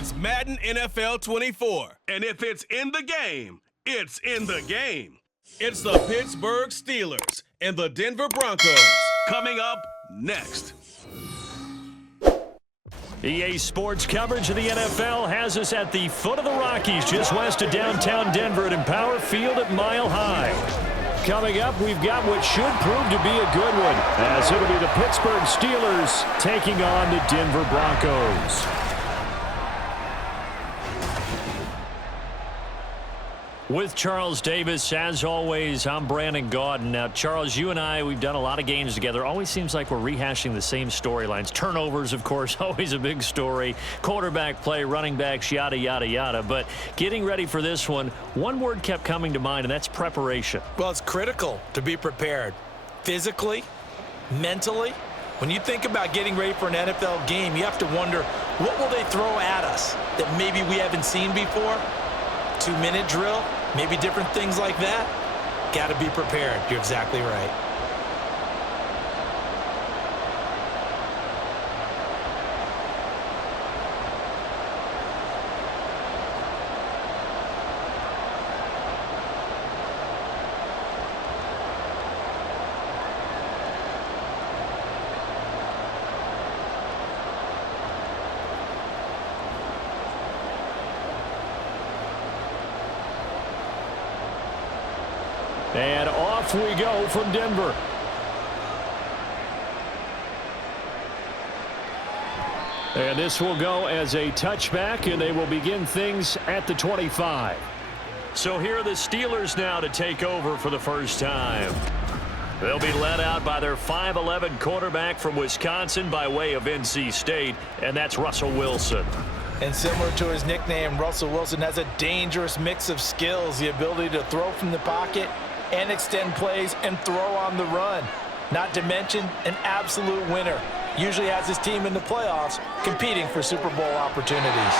It's Madden NFL 24. And if it's in the game, it's in the game. It's the Pittsburgh Steelers and the Denver Broncos. Coming up next. EA Sports coverage of the NFL has us at the foot of the Rockies, just west of downtown Denver at Empower Field at Mile High. Coming up, we've got what should prove to be a good one, as it'll be the Pittsburgh Steelers taking on the Denver Broncos. With Charles Davis, as always, I'm Brandon Gaudin. Now, Charles, you and I, we've done a lot of games together. Always seems like we're rehashing the same storylines. Turnovers, of course, always a big story. Quarterback play, running backs, yada, yada, yada. But getting ready for this one word kept coming to mind, and that's preparation. Well, it's critical to be prepared. Physically, mentally. When you think about getting ready for an NFL game, you have to wonder, what will they throw at us that maybe we haven't seen before? 2-minute drill, maybe different things like that. Got to be prepared. You're exactly right. And off we go from Denver. And this will go as a touchback, and they will begin things at the 25. So here are the Steelers now to take over for the first time. They'll be led out by their 5'11" quarterback from Wisconsin by way of NC State, and that's Russell Wilson. And similar to his nickname, Russell Wilson has a dangerous mix of skills, the ability to throw from the pocket and extend plays and throw on the run. Not to mention an absolute winner. Usually has his team in the playoffs competing for Super Bowl opportunities.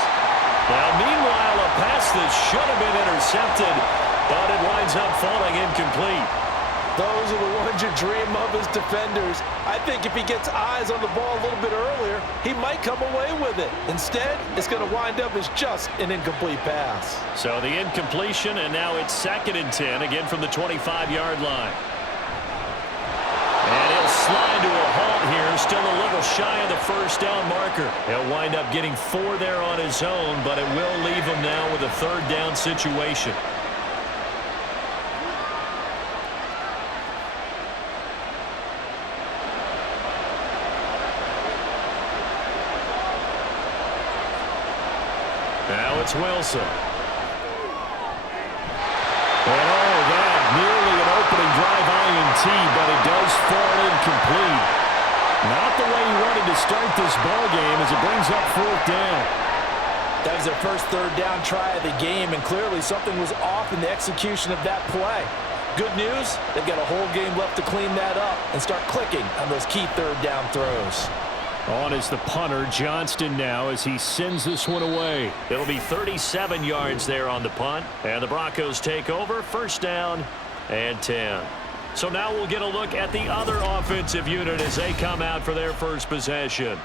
Well, meanwhile, a pass that should have been intercepted, but it winds up falling incomplete. Those are the ones you dream of as defenders. I think if he gets eyes on the ball a little bit earlier, he might come away with it. Instead, it's going to wind up as just an incomplete pass. So the incompletion, and now it's 2nd and 10, again from the 25-yard line. And he'll slide to a halt here, still a little shy of the first down marker. He'll wind up getting 4 there on his own, but it will leave him now with a 3rd down situation. Now it's Wilson. And that nearly an opening drive INT, but it does fall incomplete. Not the way he wanted to start this ball game as it brings up 4th down. That was their first 3rd down try of the game, and clearly something was off in the execution of that play. Good news, they've got a whole game left to clean that up and start clicking on those key 3rd down throws. On is the punter, Johnston, now as he sends this one away. It'll be 37 yards there on the punt, and the Broncos take over, 1st down and 10. So now we'll get a look at the other offensive unit as they come out for their first possession.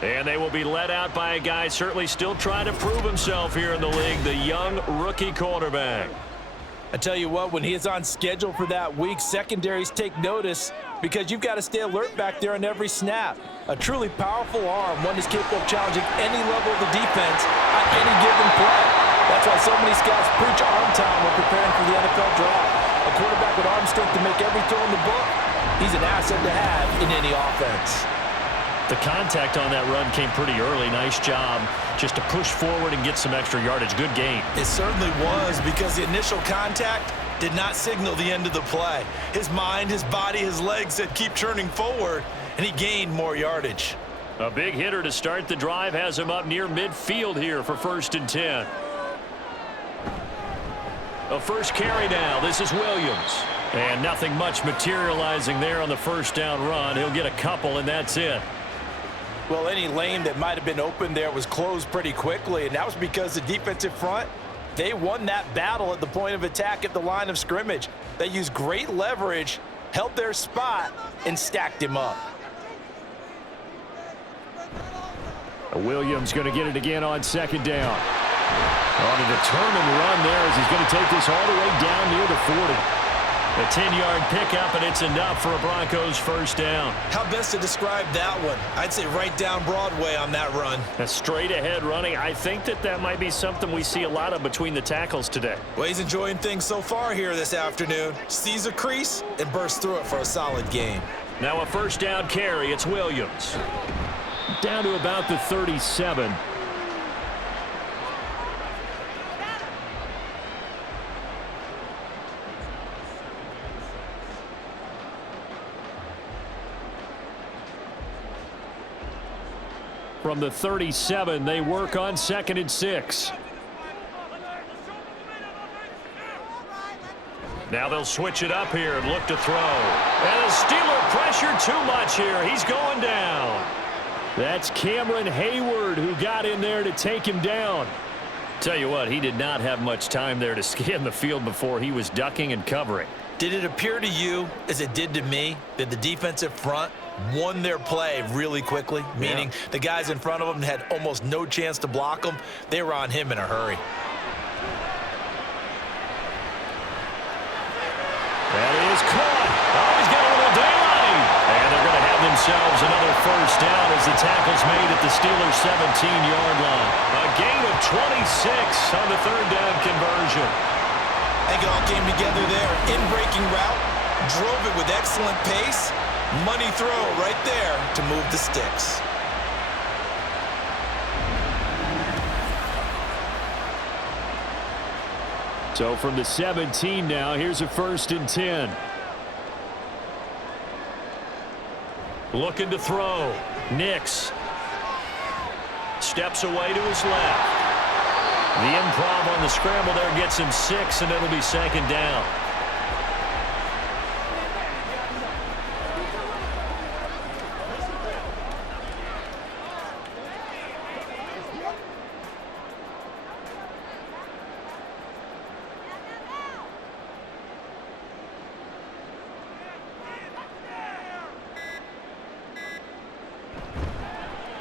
And they will be led out by a guy certainly still trying to prove himself here in the league, the young rookie quarterback. I tell you what, when he is on schedule for that week, secondaries take notice because you've got to stay alert back there on every snap. A truly powerful arm, one is capable of challenging any level of the defense on any given play. That's why so many scouts preach arm time when preparing for the NFL draft. A quarterback with arm strength to make every throw in the book, he's an asset to have in any offense. The contact on that run came pretty early. Nice job just to push forward and get some extra yardage. Good gain. It certainly was, because the initial contact did not signal the end of the play. His mind, his body, his legs said keep churning forward, and he gained more yardage. A big hitter to start the drive has him up near midfield here for 1st and 10. A first carry now. This is Williams. And nothing much materializing there on the 1st down run. He'll get a couple, and that's it. Well, any lane that might have been open there was closed pretty quickly, and that was because the defensive front, they won that battle at the point of attack at the line of scrimmage. They used great leverage, held their spot, and stacked him up. Williams going to get it again on second down. On a determined run there as he's going to take this all the way down near the 40. A 10-yard pickup, and it's enough for a Broncos first down. How best to describe that one? I'd say right down Broadway on that run. A straight-ahead running. I think that might be something we see a lot of between the tackles today. Well, he's enjoying things so far here this afternoon. Sees a crease and bursts through it for a solid gain. Now a first down carry. It's Williams. Down to about the 37. From the 37, they work on 2nd and 6. Now they'll switch it up here and look to throw. And the Steeler pressure too much here. He's going down. That's Cameron Hayward who got in there to take him down. Tell you what, he did not have much time there to scan the field before he was ducking and covering. Did it appear to you, as it did to me, that the defensive front won their play really quickly? Meaning the guys in front of them had almost no chance to block them. They were on him in a hurry. That is caught. Oh, he's got a little daylight. And they're going to have themselves another first down as the tackle's made at the Steelers' 17-yard line. A gain of 26 on the third down conversion. I think it all came together there. In-breaking route, drove it with excellent pace. Money throw right there to move the sticks. So from the 17 now, here's a 1st and 10. Looking to throw. Nix steps away to his left. The improv on the scramble there gets him 6, and it'll be 2nd down.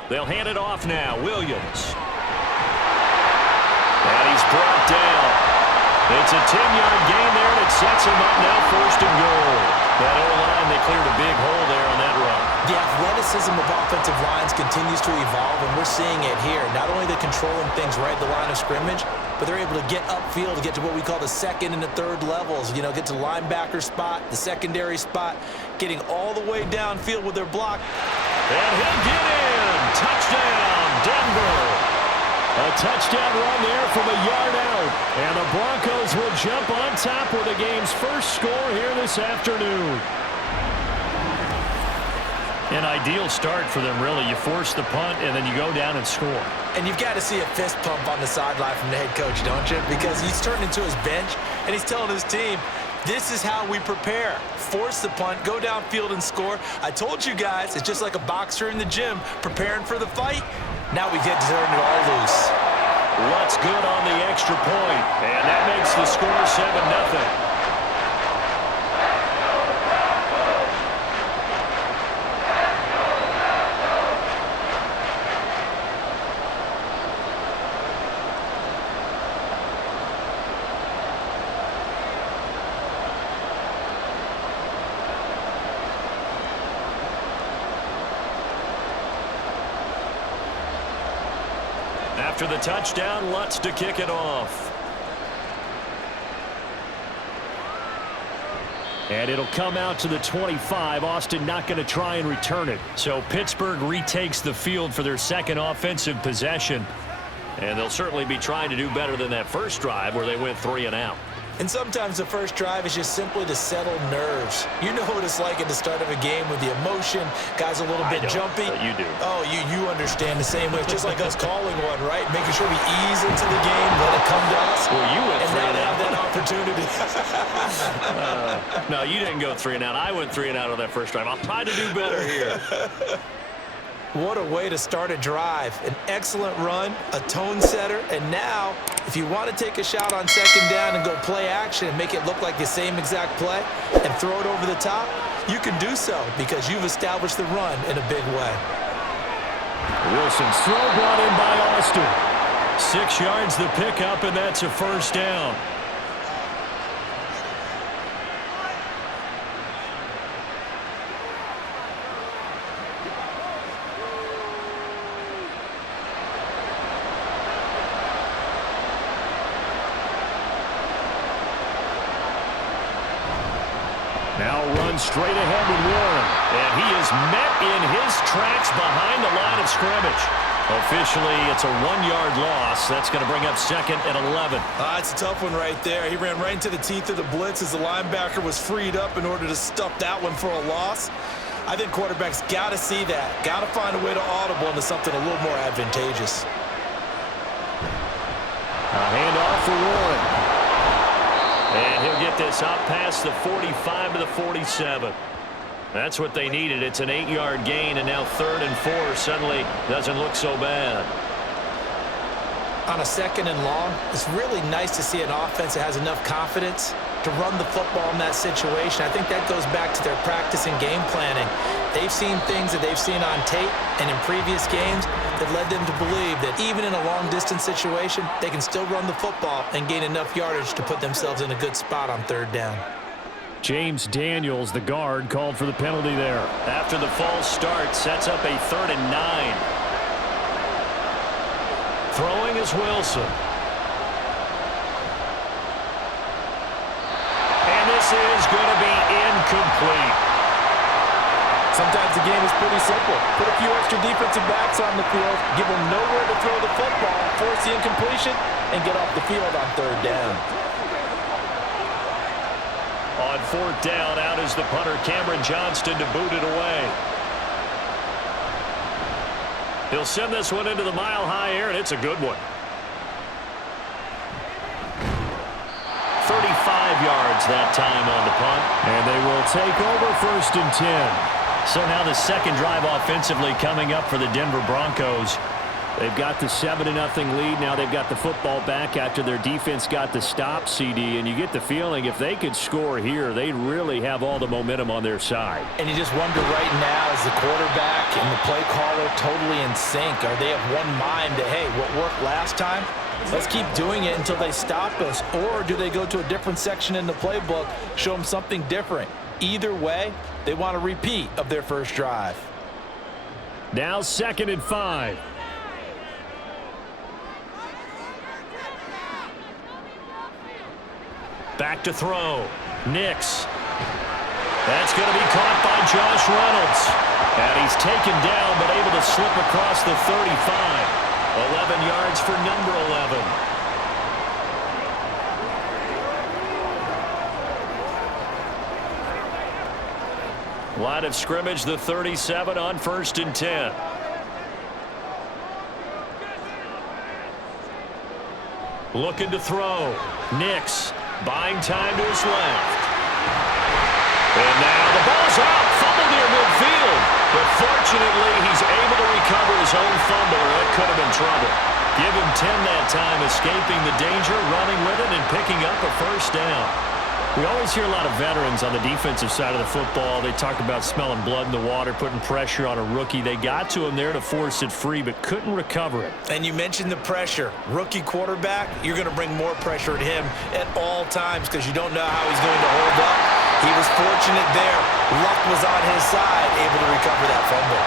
They'll hand it off now. Williams. And he's brought down. It's a 10-yard gain there, and it sets him up now 1st and goal. That O-line, they cleared a big hole there on that run. The athleticism of offensive lines continues to evolve, and we're seeing it here. Not only are they controlling things right at the line of scrimmage, but they're able to get upfield to get to what we call the 2nd and the 3rd levels. You know, get to the linebacker spot, the secondary spot, getting all the way downfield with their block. And he'll get in. Touchdown, Denver. A touchdown run there from a yard out. And the Broncos will jump on top with the game's first score here this afternoon. An ideal start for them, really. You force the punt, and then you go down and score. And you've got to see a fist pump on the sideline from the head coach, don't you? Because he's turned into his bench, and he's telling his team, this is how we prepare. Force the punt, go downfield and score. I told you guys, it's just like a boxer in the gym preparing for the fight. Now we get to turn it all loose. What's good on the extra point? And that makes the score 7-0. After the touchdown, Lutz to kick it off. And it'll come out to the 25. Austin not going to try and return it. So Pittsburgh retakes the field for their 2nd offensive possession. And they'll certainly be trying to do better than that first drive where they went 3 and out. And sometimes the first drive is just simply to settle nerves. You know what it's like at the start of a game with the emotion. Guys a little bit jumpy. You do. Oh, you understand the same way. It's just like us calling one, right? Making sure we ease into the game, let it come to us. Well, you went and 3 now and they out. have that opportunity. No, you didn't go 3 and out. I went 3 and out on that first drive. I'll try to do better here. What a way to start a drive. An excellent run, a tone setter, and now, if you want to take a shot on 2nd down and go play action and make it look like the same exact play and throw it over the top, you can do so because you've established the run in a big way. Wilson's throw brought in by Austin. 6 yards the pickup, and that's a first down. Now runs straight ahead with Warren. And he is met in his tracks behind the line of scrimmage. Officially, it's a 1-yard loss. That's going to bring up 2nd and 11. It's a tough one right there. He ran right into the teeth of the blitz as the linebacker was freed up in order to stuff that one for a loss. I think quarterbacks got to see that. Got to find a way to audible into something a little more advantageous. A handoff for Warren. And he'll get this up past the 45 to the 47. That's what they needed. It's an 8-yard gain, and now 3rd and 4 suddenly doesn't look so bad. On a 2nd and long, it's really nice to see an offense that has enough confidence to run the football in that situation. I think that goes back to their practice and game planning. They've seen things that they've seen on tape and in previous games that led them to believe that even in a long-distance situation, they can still run the football and gain enough yardage to put themselves in a good spot on 3rd down. James Daniels, the guard, called for the penalty there. After the false start, sets up a 3rd and 9. Throwing is Wilson. And this is going to be incomplete. Sometimes the game is pretty simple. Put a few extra defensive backs on the field, give them nowhere to throw the football, force the incompletion, and get off the field on 3rd down. On 4th down, out is the punter, Cameron Johnston, to boot it away. He'll send this one into the mile-high air, and it's a good one. 35 yards that time on the punt. And they will take over 1st and 10. So now the second drive offensively coming up for the Denver Broncos. They've got the 7-0 lead. Now they've got the football back after their defense got the stop, CD. And you get the feeling if they could score here, they'd really have all the momentum on their side. And you just wonder right now, is the quarterback and the play caller totally in sync? Are they of one mind that, hey, what worked last time? Let's keep doing it until they stop us. Or do they go to a different section in the playbook, show them something different? Either way, they want a repeat of their first drive. Now 2nd and 5. Back to throw. Nix. That's going to be caught by Josh Reynolds. And he's taken down but able to slip across the 35. 11 yards for number 11. Line of scrimmage, the 37 on 1st and 10. Looking to throw. Nix. Buying time to his left. And now the ball's out. Fumble near midfield. But fortunately, he's able to recover his own fumble. That could have been trouble. Give him 10 that time, escaping the danger, running with it, and picking up a 1st down. We always hear a lot of veterans on the defensive side of the football. They talk about smelling blood in the water, putting pressure on a rookie. They got to him there to force it free, but couldn't recover it. And you mentioned the pressure. Rookie quarterback, you're going to bring more pressure at him at all times because you don't know how he's going to hold up. He was fortunate there. Luck was on his side, able to recover that fumble.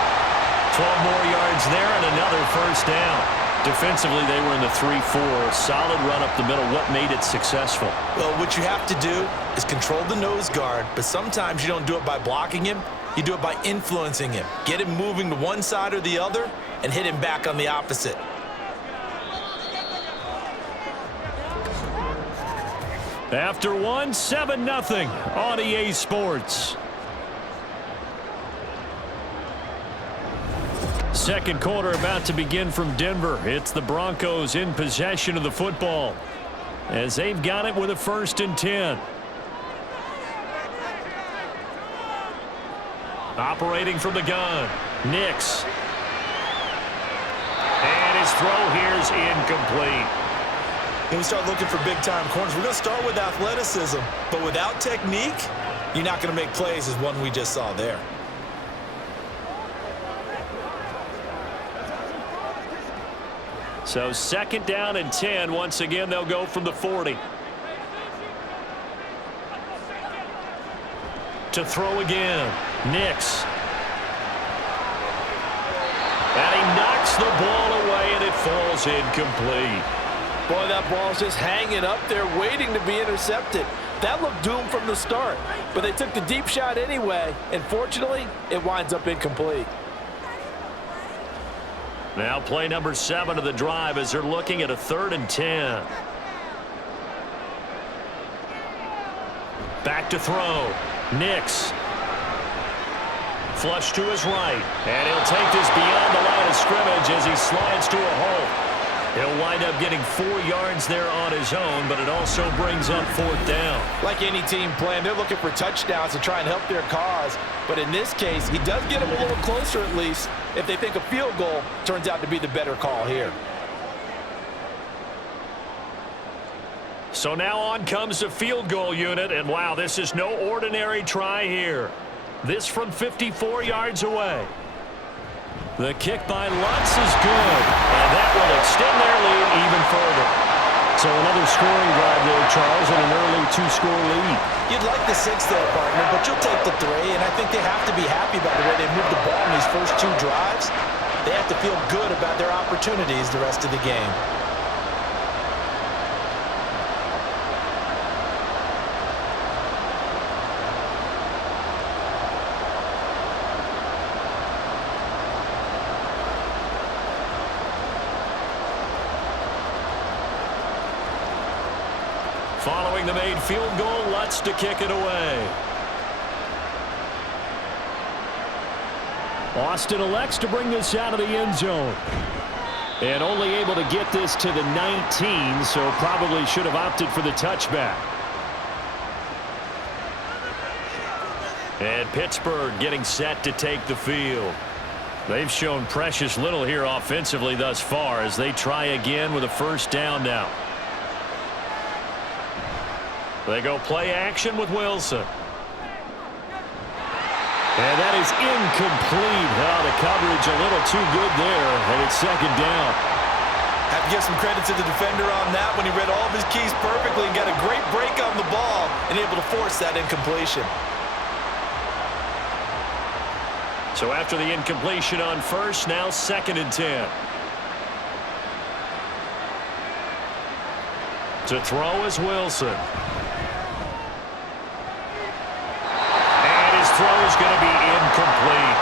12 more yards there and another 1st down. Defensively, they were in the 3-4. Solid run up the middle. What made it successful? Well, what you have to do is control the nose guard, but sometimes you don't do it by blocking him. You do it by influencing him. Get him moving to one side or the other and hit him back on the opposite. After one, 7-0 on EA Sports. Second quarter about to begin from Denver. It's the Broncos in possession of the football as they've got it with a 1st and 10. Operating from the gun, Nix. And his throw here is incomplete. When we start looking for big-time corners, we're going to start with athleticism. But without technique, you're not going to make plays as one we just saw there. So 2nd down and 10. Once again, they'll go from the 40. To throw again. Nix. And he knocks the ball away, and it falls incomplete. Boy, that ball's just hanging up there waiting to be intercepted. That looked doomed from the start, but they took the deep shot anyway, and fortunately, it winds up incomplete. Now play number 7 of the drive as they're looking at a 3rd and 10. Back to throw. Nix. Flush to his right. And he'll take this beyond the line of scrimmage as he slides to a hole. He'll wind up getting 4 yards there on his own, but it also brings up 4th down. Like any team playing, they're looking for touchdowns to try and help their cause. But in this case, he does get them a little closer at least if they think a field goal turns out to be the better call here. So now on comes the field goal unit, and wow, this is no ordinary try here. This from 54 yards away. The kick by Lutz is good, and that will extend their lead even further. So another scoring drive there, Charles, and an early 2-score lead. You'd like the 6th there, partner, but you'll take the 3, and I think they have to be happy about the way they moved the ball in these first 2 drives. They have to feel good about their opportunities the rest of the game. Following the made field goal, Lutz to kick it away. Austin elects to bring this out of the end zone. And only able to get this to the 19, so probably should have opted for the touchback. And Pittsburgh getting set to take the field. They've shown precious little here offensively thus far as they try again with a 1st down now. They go play action with Wilson. And that is incomplete. Oh, the coverage a little too good there, and it's 2nd down. Have to give some credit to the defender on that when he read all of his keys perfectly and got a great break on the ball and able to force that incompletion. So after the incompletion on 1st, now 2nd and 10. To throw is Wilson. Throw is going to be incomplete.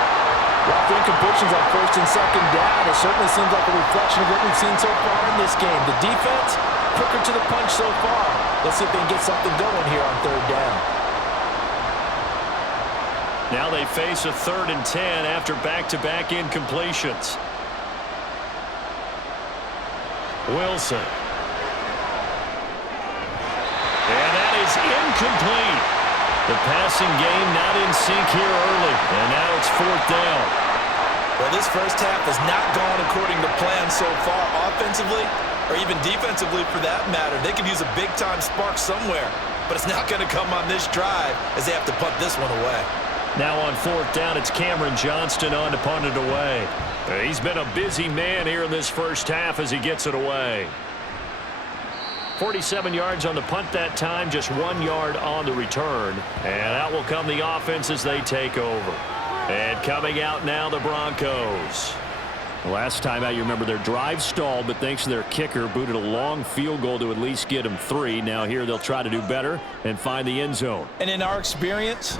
Well, the incompletions on 1st and 2nd down, it certainly seems like a reflection of what we've seen so far in this game. The defense, quicker to the punch so far. Let's see if they can get something going here on 3rd down. Now they face a 3rd and 10 after back-to-back incompletions. Wilson. And that is incomplete. The passing game not in sync here early, and now it's 4th down. Well, this first half has not gone according to plan so far offensively or even defensively for that matter. They could use a big-time spark somewhere, but it's not going to come on this drive as they have to punt this one away. Now on 4th down, it's Cameron Johnston on to punt it away. He's been a busy man here in this first half as he gets it away. 47 yards on the punt that time, just 1 yard on the return. And out will come the offense as they take over. And coming out now, the Broncos. Last time out, you remember their drive stalled, but thanks to their kicker, booted a long field goal to at least get them 3. Now here they'll try to do better and find the end zone. And in our experience,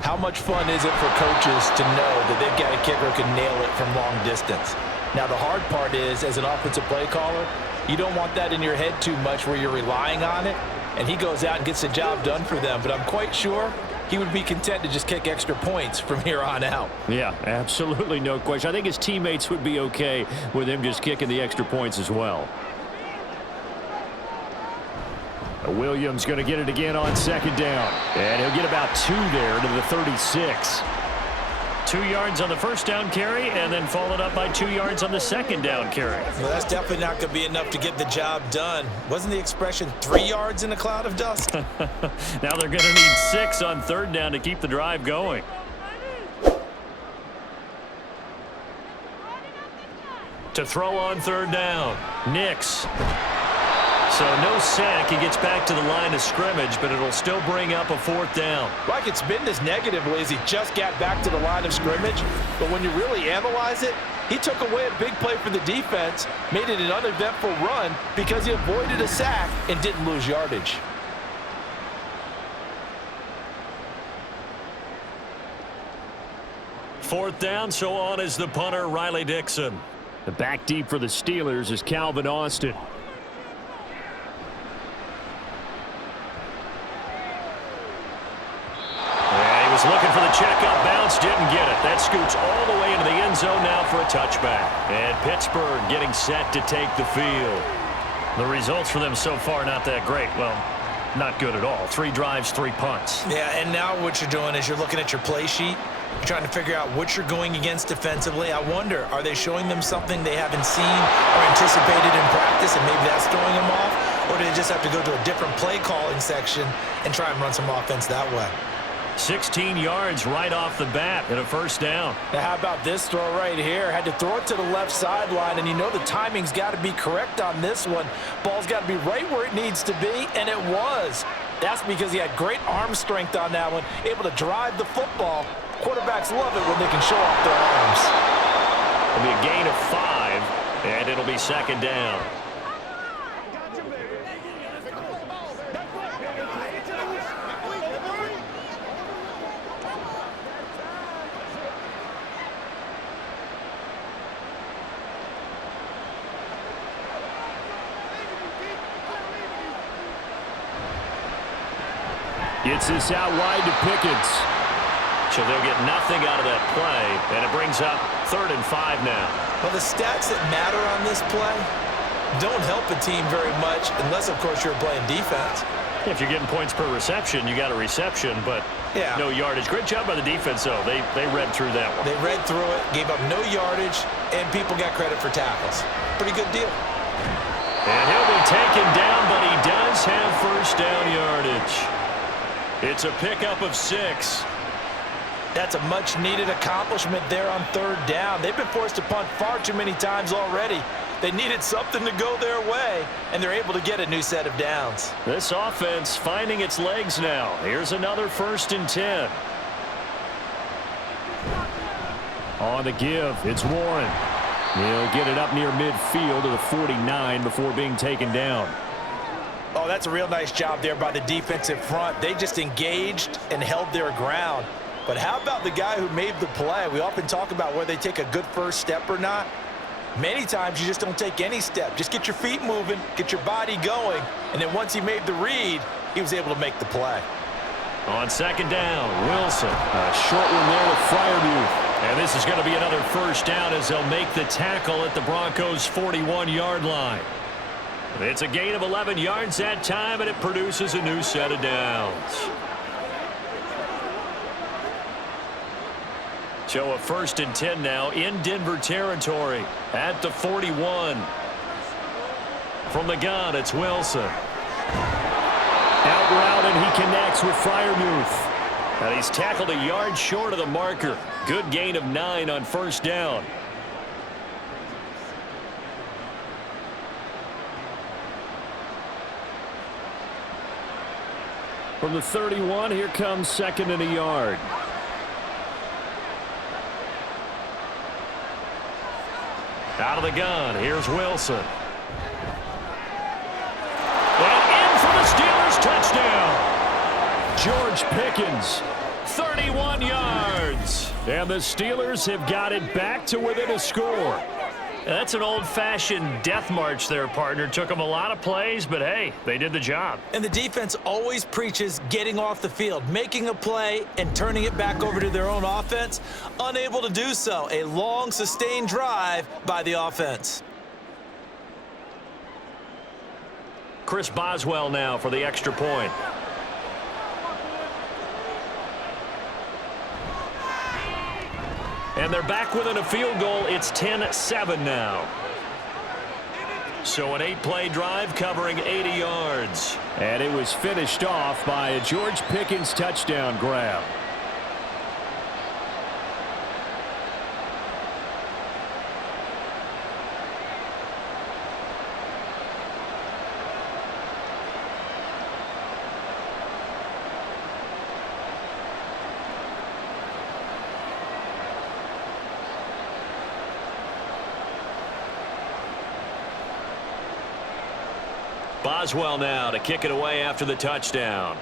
how much fun is it for coaches to know that they've got a kicker who can nail it from long distance? Now the hard part is, as an offensive play caller, you don't want that in your head too much where you're relying on it, and he goes out and gets the job done for them. But I'm quite sure he would be content to just kick extra points from here on out. Yeah, absolutely no question. I think his teammates would be okay with him just kicking the extra points as well. Williams going to get it again on 2nd down. And he'll get about 2 there to the 36. 2 yards on the 1st down carry, and then followed up by 2 yards on the 2nd down carry. Well, that's definitely not going to be enough to get the job done. Wasn't the expression 3 yards in a cloud of dust? Now they're going to need 6 on 3rd down to keep the drive going. To throw on third down. Nix. So no sack. He gets back to the line of scrimmage, but it'll still bring up a fourth down. Like it's been this negatively as he just got back to the line of scrimmage. But when you really analyze it, he took away a big play for the defense, made it an uneventful run because he avoided a sack and didn't lose yardage. Fourth down, so on is the punter, Riley Dixon. The back deep for the Steelers is Calvin Austin. Looking for the checkup bounce, didn't get it. That scoots all the way into the end zone now for a touchback. And Pittsburgh getting set to take the field. The results for them so far not that great. Well, not good at all. 3 drives, 3 punts. Yeah, and now what you're doing is you're looking at your play sheet. You're trying to figure out what you're going against defensively. I wonder, are they showing them something they haven't seen or anticipated in practice, and maybe that's throwing them off? Or do they just have to go to a different play calling section and try and run some offense that way? 16 yards right off the bat and a first down. Now how about this throw right here? Had to throw it to the left sideline, and you know the timing's got to be correct on this one. Ball's got to be right where it needs to be, and it was. That's because he had great arm strength on that one, able to drive the football. Quarterbacks love it when they can show off their arms. It'll be a gain of 5, and it'll be second down. Gets this out wide to Pickens. So they'll get nothing out of that play, and it brings up 3rd and 5 now. Well, the stats that matter on this play don't help a team very much unless, of course, you're playing defense. If you're getting points per reception, you got a reception, but no yardage. Great job by the defense, though. They read through that one. They read through it, gave up no yardage, and people got credit for tackles. Pretty good deal. And he'll be taken down, but he does have first down yardage. It's a pickup of 6. That's a much-needed accomplishment there on 3rd down. They've been forced to punt far too many times already. They needed something to go their way, and they're able to get a new set of downs. This offense finding its legs now. Here's another 1st and 10. On the give, it's Warren. He'll get it up near midfield to the 49 before being taken down. Oh, that's a real nice job there by the defensive front. They just engaged and held their ground. But how about the guy who made the play? We often talk about whether they take a good first step or not. Many times you just don't take any step. Just get your feet moving, get your body going, and then once he made the read, he was able to make the play. On 2nd down, Wilson. A short one there with Freiermuth. And this is going to be another first down as they'll make the tackle at the Broncos' 41-yard line. It's a gain of 11 yards that time, and it produces a new set of downs. So a 1st and 10 now in Denver territory at the 41. From the gun, it's Wilson. Out route, and he connects with Freiermuth. And he's tackled a yard short of the marker. Good gain of 9 on first down. From the 31, here comes 2nd and a yard. Out of the gun, here's Wilson. And in for the Steelers, touchdown. George Pickens, 31 yards. And the Steelers have got it back to within a score. That's an old-fashioned death march there, partner. Took them a lot of plays, but hey, they did the job. And the defense always preaches getting off the field, making a play, and turning it back over to their own offense. Unable to do so. A long, sustained drive by the offense. Chris Boswell now for the extra point. And they're back within a field goal. It's 10-7 now. So an 8-play drive covering 80 yards. And it was finished off by a George Pickens touchdown grab. Boswell now to kick it away after the touchdown.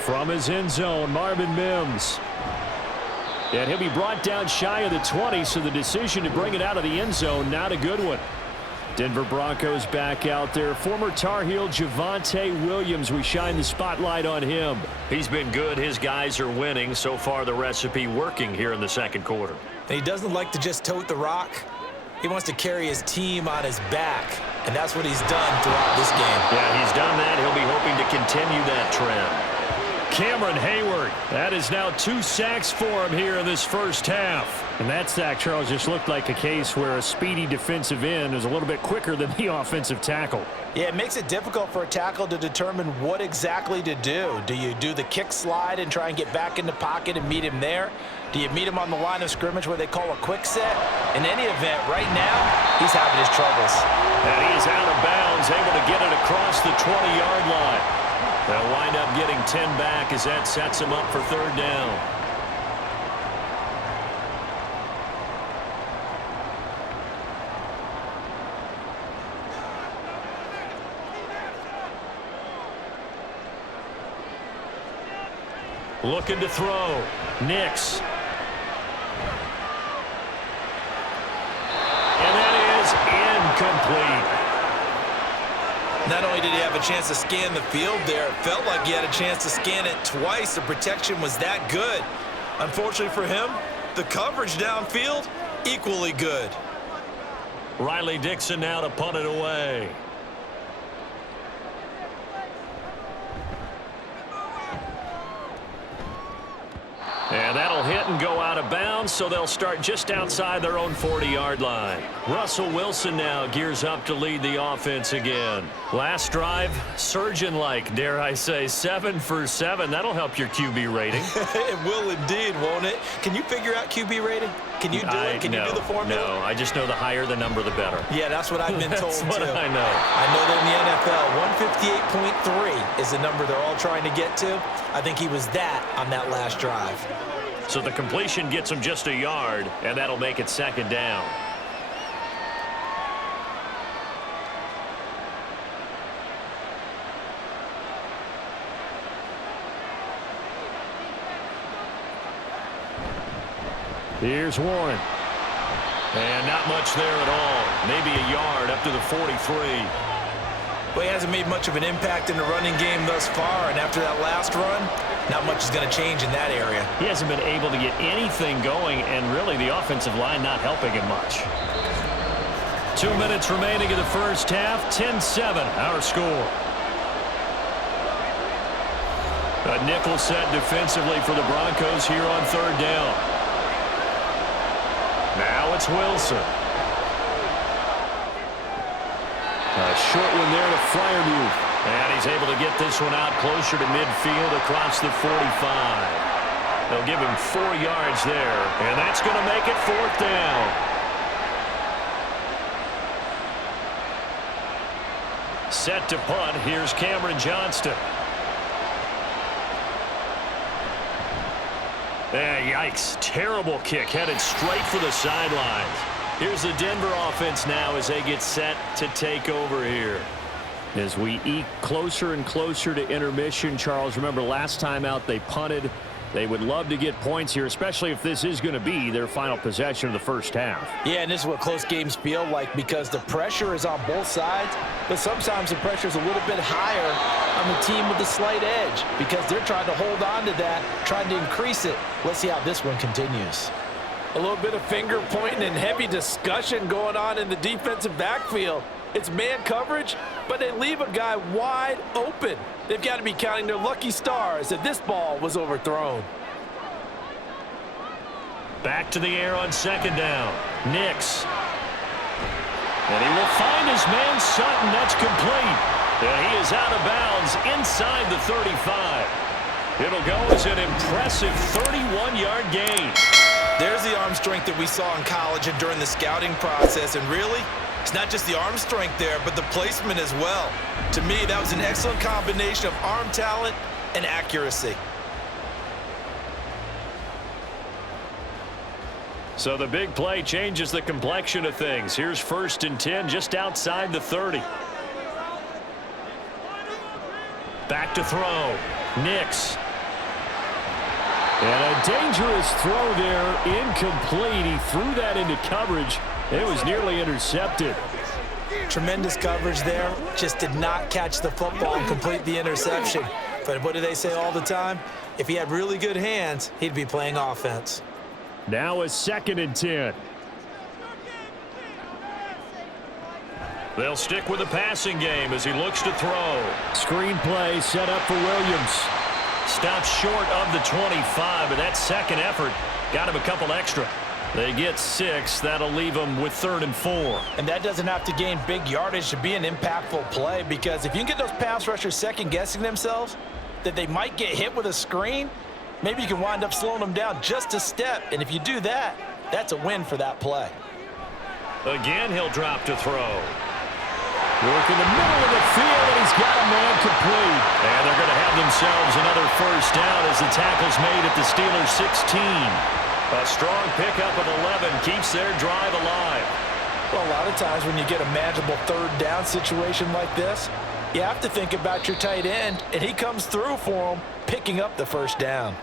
From his end zone, Marvin Mims. And he'll be brought down shy of the 20, so the decision to bring it out of the end zone, not a good one. Denver Broncos back out there. Former Tar Heel Javonte Williams, we shine the spotlight on him. He's been good. His guys are winning. So far, the recipe working here in the second quarter. He doesn't like to just tote the rock. He wants to carry his team on his back, and that's what he's done throughout this game. Yeah, he's done that. He'll be hoping to continue that trend. Cameron Hayward, that is now 2 sacks for him here in this first half. And that sack, Charles, just looked like a case where a speedy defensive end is a little bit quicker than the offensive tackle. Yeah, it makes it difficult for a tackle to determine what exactly to do. Do you do the kick slide and try and get back in the pocket and meet him there? Do you meet him on the line of scrimmage where they call a quick set? In any event, right now, he's having his troubles. And he's out of bounds, able to get it across the 20-yard line. They'll wind up getting 10 back as that sets him up for third down. Looking to throw. Nix. And that is incomplete. Not only did he have a chance to scan the field there, it felt like he had a chance to scan it twice. The protection was that good. Unfortunately for him, the coverage downfield, equally good. Riley Dixon now to punt it away. And that'll hit and go out of bounds, so they'll start just outside their own 40-yard line. Russell Wilson now gears up to lead the offense again. Last drive, surgeon-like, dare I say, 7 for 7. That'll help your QB rating. It will indeed, won't it? Can you figure out QB rating? Can you do it? Can you do the formula? No, I just know the higher the number, the better. Yeah, that's what I've been told, That's what too. I know. I know that in the NFL, 158.3 is the number they're all trying to get to. I think he was that on that last drive. So the completion gets him just a yard, and that'll make it second down. Here's Warren. And not much there at all. Maybe a yard up to the 43. Well, he hasn't made much of an impact in the running game thus far, and after that last run, not much is going to change in that area. He hasn't been able to get anything going, and really the offensive line not helping him much. 2 minutes remaining in the first half, 10-7, our score. A nickel set defensively for the Broncos here on third down. Now it's Wilson. A short one there to Freiermuth. And he's able to get this one out closer to midfield across the 45. They'll give him 4 yards there, and that's going to make it fourth down. Set to punt. Here's Cameron Johnston. Yikes. Terrible kick headed straight for the sidelines. Here's the Denver offense now as they get set to take over here. As we eke closer and closer to intermission, Charles, remember last time out they punted. They would love to get points here, especially if this is going to be their final possession of the first half. Yeah, and this is what close games feel like because the pressure is on both sides, but sometimes the pressure is a little bit higher on the team with the slight edge because they're trying to hold on to that, trying to increase it. Let's see how this one continues. A little bit of finger pointing and heavy discussion going on in the defensive backfield. It's man coverage, but they leave a guy wide open. They've got to be counting their lucky stars that this ball was overthrown. Back to the air on second down. Nix. And he will find his man Sutton. That's complete. And he is out of bounds inside the 35. It'll go as an impressive 31-yard gain. There's the arm strength that we saw in college and during the scouting process. And really, it's not just the arm strength there, but the placement as well. To me, that was an excellent combination of arm talent and accuracy. So the big play changes the complexion of things. Here's 1st and 10 just outside the 30. Back to throw. Nix. And a dangerous throw there, incomplete. He threw that into coverage. It was nearly intercepted. Tremendous coverage there. Just did not catch the football and complete the interception. But what do they say all the time? If he had really good hands, he'd be playing offense. Now a 2nd and 10. They'll stick with the passing game as he looks to throw. Screen play set up for Williams. Stops short of the 25, but that second effort got him a couple extra. They get 6. That'll leave them with 3rd and 4. And that doesn't have to gain big yardage to be an impactful play, because if you can get those pass rushers second-guessing themselves that they might get hit with a screen, maybe you can wind up slowing them down just a step. And if you do that, that's a win for that play. Again, he'll drop to throw. Work in the middle of the field, and he's got a man complete. And they're going to have themselves another 1st down as the tackle's made at the Steelers' 16. A strong pickup of 11 keeps their drive alive. Well, a lot of times when you get a manageable 3rd down situation like this, you have to think about your tight end, and he comes through for him, picking up the 1st down.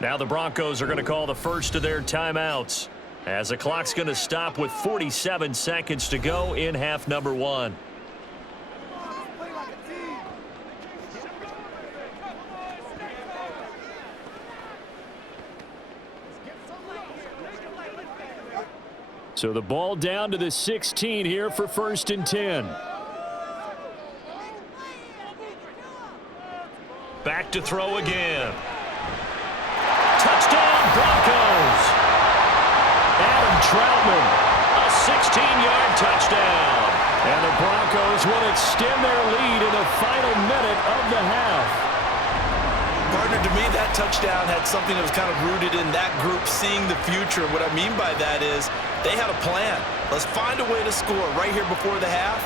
Now the Broncos are going to call the first of their timeouts, as the clock's going to stop with 47 seconds to go in half number 1. So the ball down to the 16 here for 1st and 10. Back to throw again. Touchdown, Broncos! Adam Troutman. A 16-yard touchdown. And the Broncos will extend their lead in the final minute of the half. Partner, to me, that touchdown had something that was kind of rooted in that group seeing the future. What I mean by that is they had a plan. Let's find a way to score right here before the half,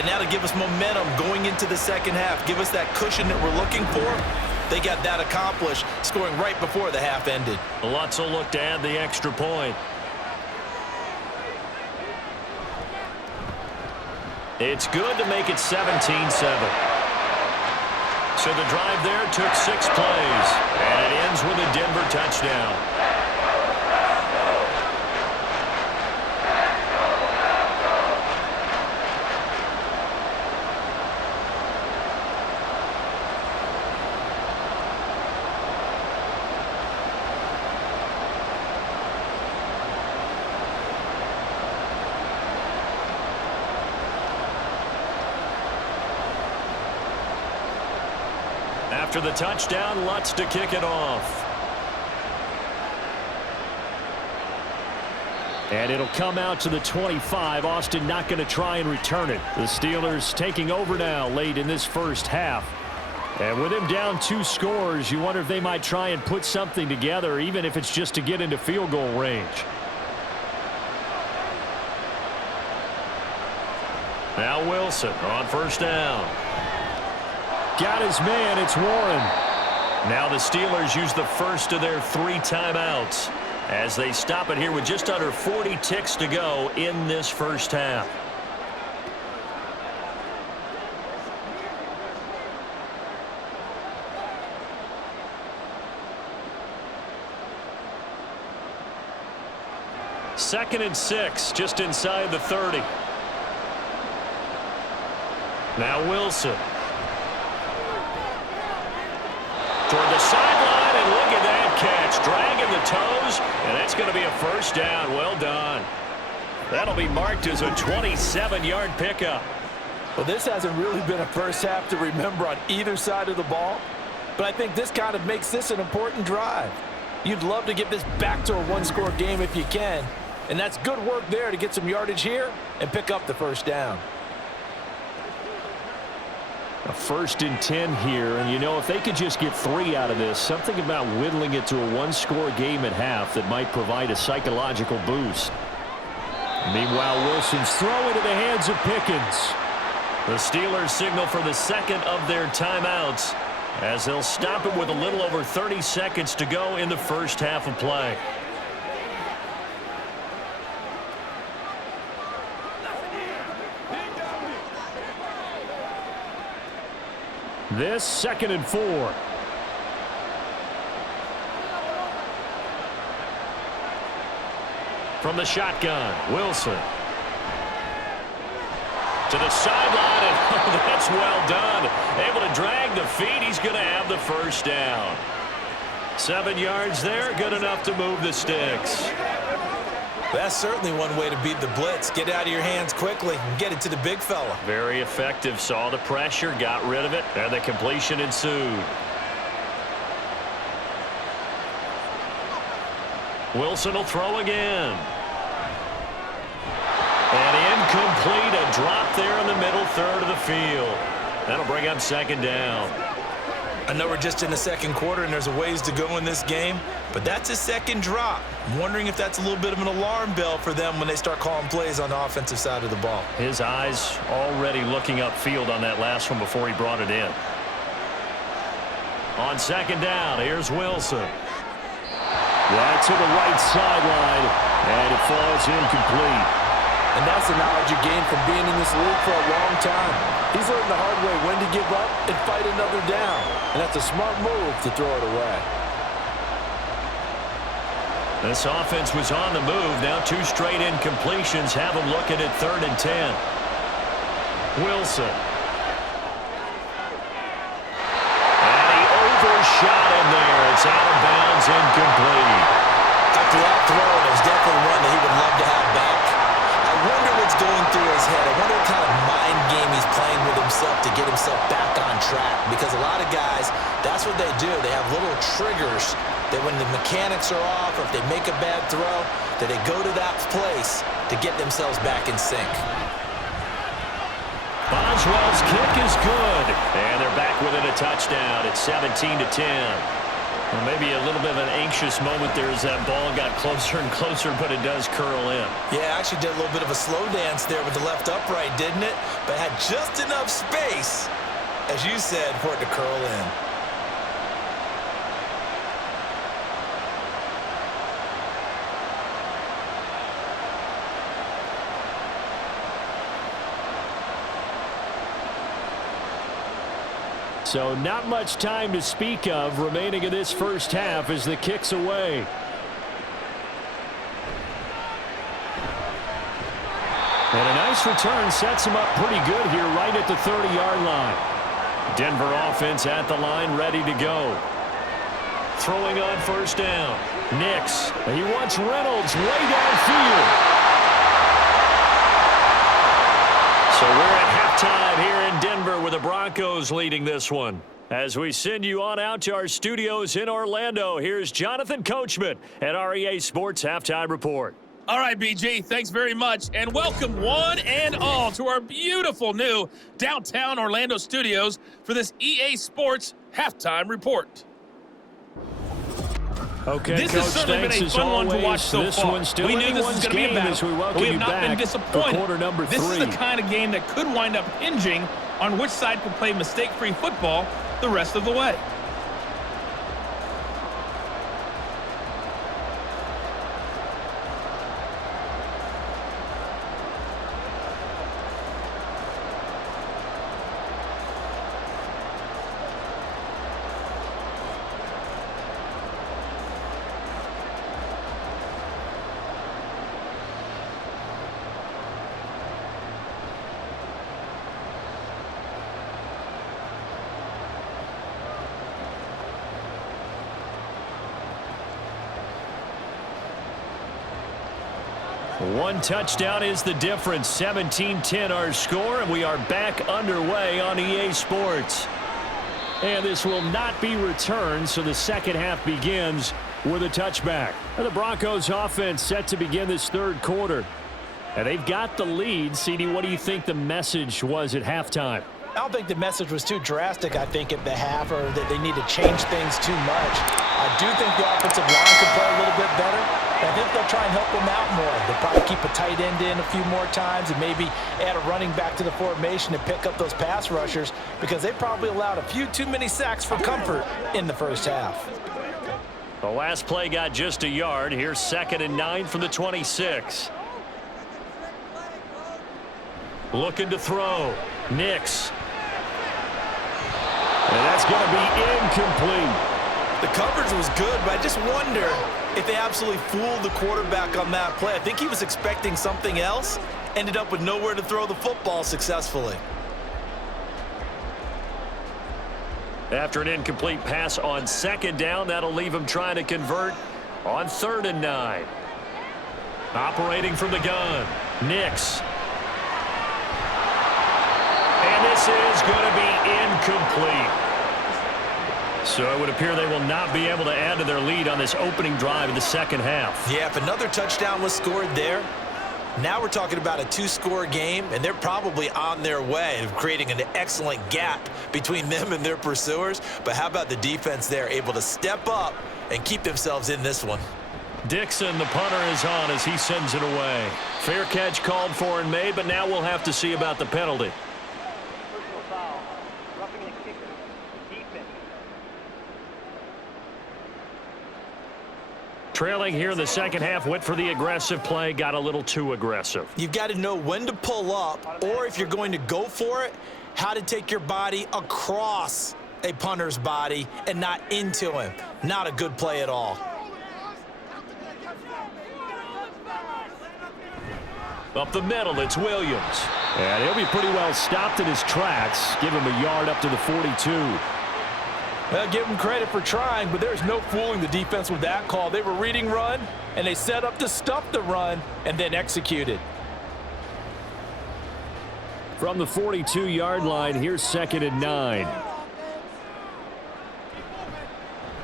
and that'll give us momentum going into the second half. Give us that cushion that we're looking for. They got that accomplished, scoring right before the half ended. Lutz will look to add the extra point. It's good to make it 17-7. So the drive there took 6 plays, and it ends with a Denver touchdown. After the touchdown, Lutz to kick it off. And it'll come out to the 25. Austin not going to try and return it. The Steelers taking over now late in this first half. And with him down 2 scores, you wonder if they might try and put something together, even if it's just to get into field goal range. Now Wilson on 1st down. Got his man. It's Warren. Now the Steelers use the first of their 3 timeouts as they stop it here with just under 40 ticks to go in this first half. Second and 6, just inside the 30. Now Wilson. Toward the sideline, and look at that catch. Dragging the toes, and that's going to be a 1st down. Well done. That'll be marked as a 27-yard pickup. Well, this hasn't really been a first half to remember on either side of the ball, but I think this kind of makes this an important drive. You'd love to get this back to a 1-score game if you can, and that's good work there to get some yardage here and pick up the 1st down. A 1st and 10 here, and you know, if they could just get 3 out of this, something about whittling it to a 1-score game at half that might provide a psychological boost. Meanwhile, Wilson's throw into the hands of Pickens. The Steelers signal for the second of their timeouts as they'll stop it with a little over 30 seconds to go in the first half of play. this 2nd and 4. From the shotgun, Wilson. To the sideline, and that's well done. Able to drag the feet. He's going to have the first down. 7 yards there, good enough to move the sticks. That's certainly one way to beat the blitz. Get it out of your hands quickly and get it to the big fella. Very effective. Saw the pressure, got rid of it, and the completion ensued. Wilson will throw again. And incomplete, a drop there in the middle third of the field. That'll bring up 2nd down. I know we're just in the 2nd quarter and there's a ways to go in this game, but that's a 2nd drop. I'm wondering if that's a little bit of an alarm bell for them when they start calling plays on the offensive side of the ball. His eyes already looking upfield on that last one before he brought it in. On 2nd down, here's Wilson. Right to the right sideline, and it falls incomplete. And that's the knowledge you gain from being in this league for a long time. He's learned the hard way when to give up and fight another down. And that's a smart move to throw it away. This offense was on the move. Now 2 straight incompletions have him looking at 3rd and 10. Wilson. And he overshot in there. It's out of bounds, incomplete. After that throw, it was definitely one that he would love to have back. I wonder what's going through his head. I wonder what kind of mind game he's playing with himself to get himself back on track. Because a lot of guys, that's what they do. They have little triggers that when the mechanics are off or if they make a bad throw, that they go to that place to get themselves back in sync. Boswell's kick is good. And they're back within a touchdown. It's 17-10. Well, maybe a little bit of an anxious moment there as that ball got closer and closer, but it does curl in. Yeah, actually did a little bit of a slow dance there with the left upright, didn't it? But had just enough space, as you said, for it to curl in. So not much time to speak of remaining in this first half as the kick's away. And a nice return sets him up pretty good here right at the 30-yard line. Denver offense at the line ready to go. Throwing on 1st down. Nix. He wants Reynolds way downfield. So we're at halftime here in Denver with the Broncos leading this one. As we send you on out to our studios in Orlando, here's Jonathan Coachman at REA Sports Halftime Report. All right, BG, thanks very much, and welcome one and all to our beautiful new downtown Orlando studios for this EA Sports Halftime Report. Okay, this Coach, has certainly been a fun one to watch so far. We knew this was going to be a battle. We have not been disappointed. Quarter number 3. This is the kind of game that could wind up hinging on which side can play mistake-free football the rest of the way. One touchdown is the difference. 17-10 our score, and we are back underway on EA Sports. And this will not be returned, so the second half begins with a touchback. And the Broncos offense set to begin this 3rd quarter. And they've got the lead. CD, what do you think the message was at halftime? I don't think the message was too drastic, I think, at the half, or that they need to change things too much. I do think the offensive line could play a little bit better. I think they'll try and help them out more. They'll probably keep a tight end in a few more times and maybe add a running back to the formation to pick up those pass rushers, because they probably allowed a few too many sacks for comfort in the first half. The last play got just a yard. Here's 2nd and 9 from the 26. Looking to throw. Nix. And It's going to be incomplete. The coverage was good, but I just wonder if they absolutely fooled the quarterback on that play. I think he was expecting something else, ended up with nowhere to throw the football successfully. After an incomplete pass on second down, that'll leave him trying to convert on 3rd and 9. Operating from the gun, Nix. And this is going to be incomplete. So it would appear they will not be able to add to their lead on this opening drive in the second half. Yeah, if another touchdown was scored there, now we're talking about a 2-score game, and they're probably on their way of creating an excellent gap between them and their pursuers. But how about the defense there, able to step up and keep themselves in this one? Dixon, the punter, is on as he sends it away. Fair catch called for and made, but now we'll have to see about the penalty. Trailing here in the second half, went for the aggressive play, got a little too aggressive. You've got to know when to pull up, or if you're going to go for it, how to take your body across a punter's body and not into him. Not a good play at all. Up the middle, it's Williams. And he'll be pretty well stopped in his tracks. Give him a yard up to the 42. Well, give them credit for trying, but there's no fooling the defense with that call. They were reading run, and they set up to stuff the run and then executed. From the 42-yard line, here's 2nd and 9.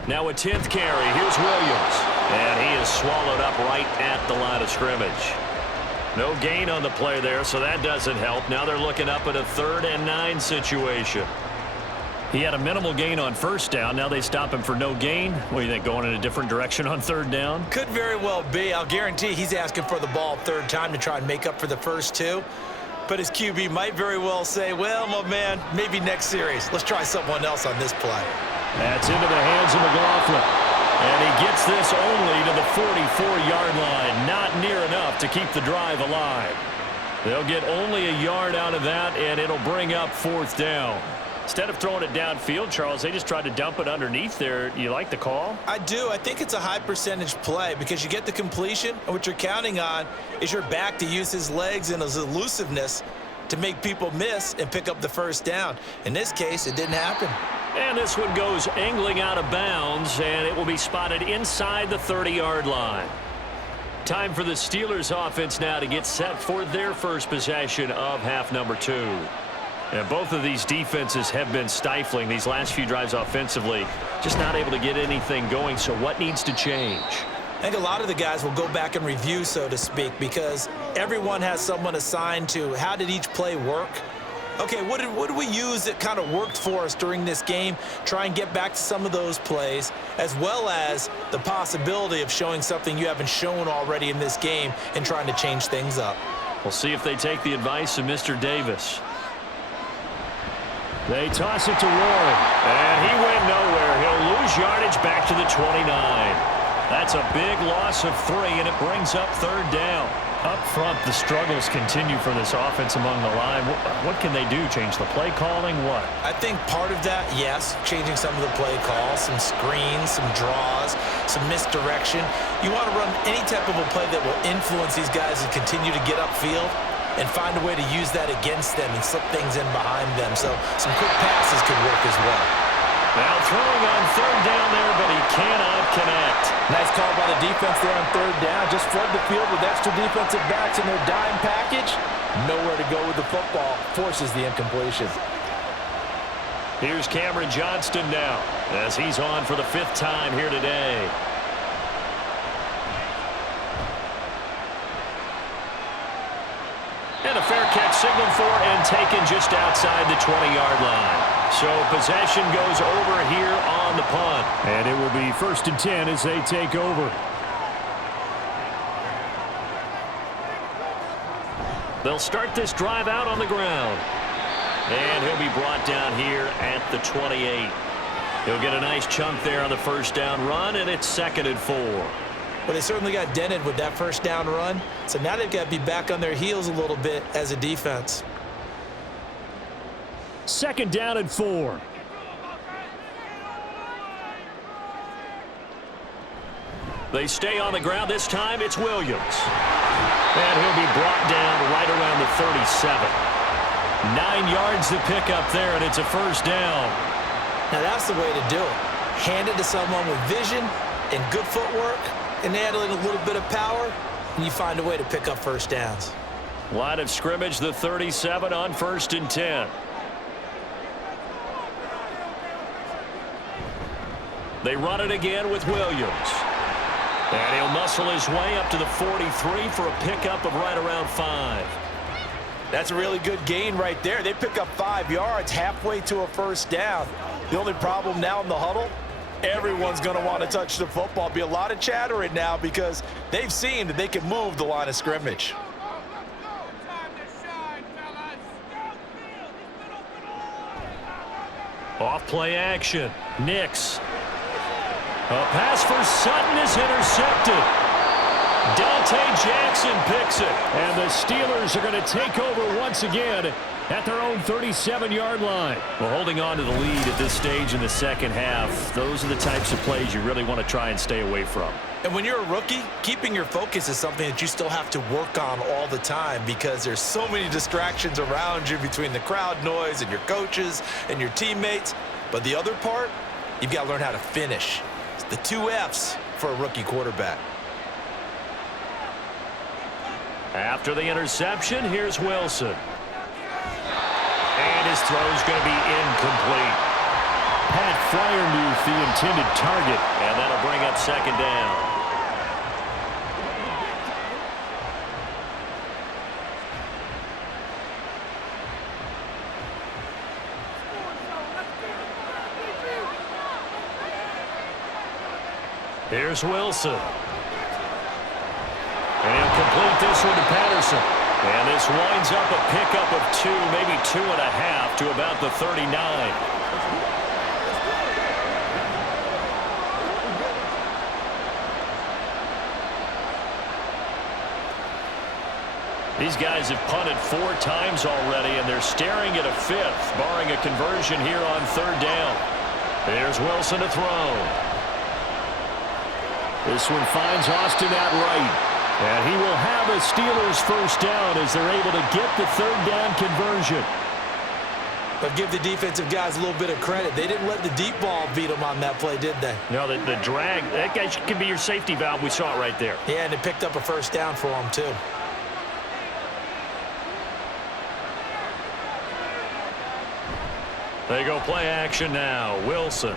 Now a 10th carry. Here's Williams. And he is swallowed up right at the line of scrimmage. No gain on the play there, so that doesn't help. Now they're looking up at a 3rd and 9 situation. He had a minimal gain on 1st down. Now they stop him for no gain. What do you think, going in a different direction on 3rd down? Could very well be. I'll guarantee he's asking for the ball 3rd time to try and make up for the first 2. But his QB might very well say, well, my man, maybe next series. Let's try someone else on this play. That's into the hands of McLaughlin. And he gets this only to the 44-yard line. Not near enough to keep the drive alive. They'll get only a yard out of that, and it'll bring up 4th down. Instead of throwing it downfield, Charles, they just tried to dump it underneath there. You like the call? I do. I think it's a high percentage play because you get the completion, and what you're counting on is your back to use his legs and his elusiveness to make people miss and pick up the 1st down. In this case, it didn't happen. And this one goes angling out of bounds, and it will be spotted inside the 30-yard line. Time for the Steelers offense now to get set for their first possession of half number 2. And both of these defenses have been stifling these last few drives offensively. Just not able to get anything going, so what needs to change? I think a lot of the guys will go back and review, so to speak, because everyone has someone assigned to how did each play work. Okay, what did we use that kind of worked for us during this game? Try and get back to some of those plays, as well as the possibility of showing something you haven't shown already in this game and trying to change things up. We'll see if they take the advice of Mr. Davis. They toss it to Warren. And he went nowhere. He'll lose yardage back to the 29. That's a big loss of 3, and it brings up 3rd down. Up front, the struggles continue for this offense among the line. What can they do? Change the play calling? What? I think part of that, yes, changing some of the play calls, some screens, some draws, some misdirection. You want to run any type of a play that will influence these guys and continue to get upfield and find a way to use that against them and slip things in behind them. So some quick passes could work as well. Now throwing on 3rd down there, but he cannot connect. Nice call by the defense there on 3rd down. Just flood the field with extra defensive backs in their dime package. Nowhere to go with the football. Forces the incompletion. Here's Cameron Johnston now as he's on for the 5th time here today. And a fair catch signaled for and taken just outside the 20-yard line. So possession goes over here on the punt. And it will be 1st and 10 as they take over. They'll start this drive out on the ground. And he'll be brought down here at the 28. He'll get a nice chunk there on the 1st down run, and it's 2nd and 4. Well, they certainly got dented with that 1st down run. So now they've got to be back on their heels a little bit as a defense. 2nd down and 4. They stay on the ground. This time it's Williams. And he'll be brought down right around the 37. 9 yards to pick up there, and it's a first down. Now that's the way to do it. Hand it to someone with vision and good footwork, and add a little bit of power, and you find a way to pick up first downs. Line of scrimmage, the 37 on 1st and 10. They run it again with Williams. And he'll muscle his way up to the 43 for a pickup of right around 5. That's a really good gain right there. They pick up 5 yards halfway to a first down. The only problem now in the huddle, everyone's going to want to touch the football. Be a lot of chattering now because they've seen that they can move the line of scrimmage. Off play action. Nix. A pass for Sutton is intercepted. Dante Jackson picks it. And the Steelers are going to take over once again at their own 37-yard line. Well, holding on to the lead at this stage in the second half, those are the types of plays you really want to try and stay away from. And when you're a rookie, keeping your focus is something that you still have to work on all the time because there's so many distractions around you between the crowd noise and your coaches and your teammates. But the other part, you've got to learn how to finish. It's the 2 F's for a rookie quarterback. After the interception, here's Wilson. And his throw's going to be incomplete. Pat Freiermuth, the intended target. And that'll bring up 2nd down. Here's Wilson. And he'll complete this one to Patterson. And this winds up a pickup of 2, maybe 2.5 to about the 39. These guys have punted 4 times already, and they're staring at a 5th, barring a conversion here on 3rd down. There's Wilson to throw. This one finds Austin out right. And he will have a Steelers first down as they're able to get the 3rd down conversion. But give the defensive guys a little bit of credit. They didn't let the deep ball beat them on that play, did they? No, the drag, that guy can be your safety valve. We saw it right there. Yeah, and they picked up a first down for them, too. They go play action now. Wilson.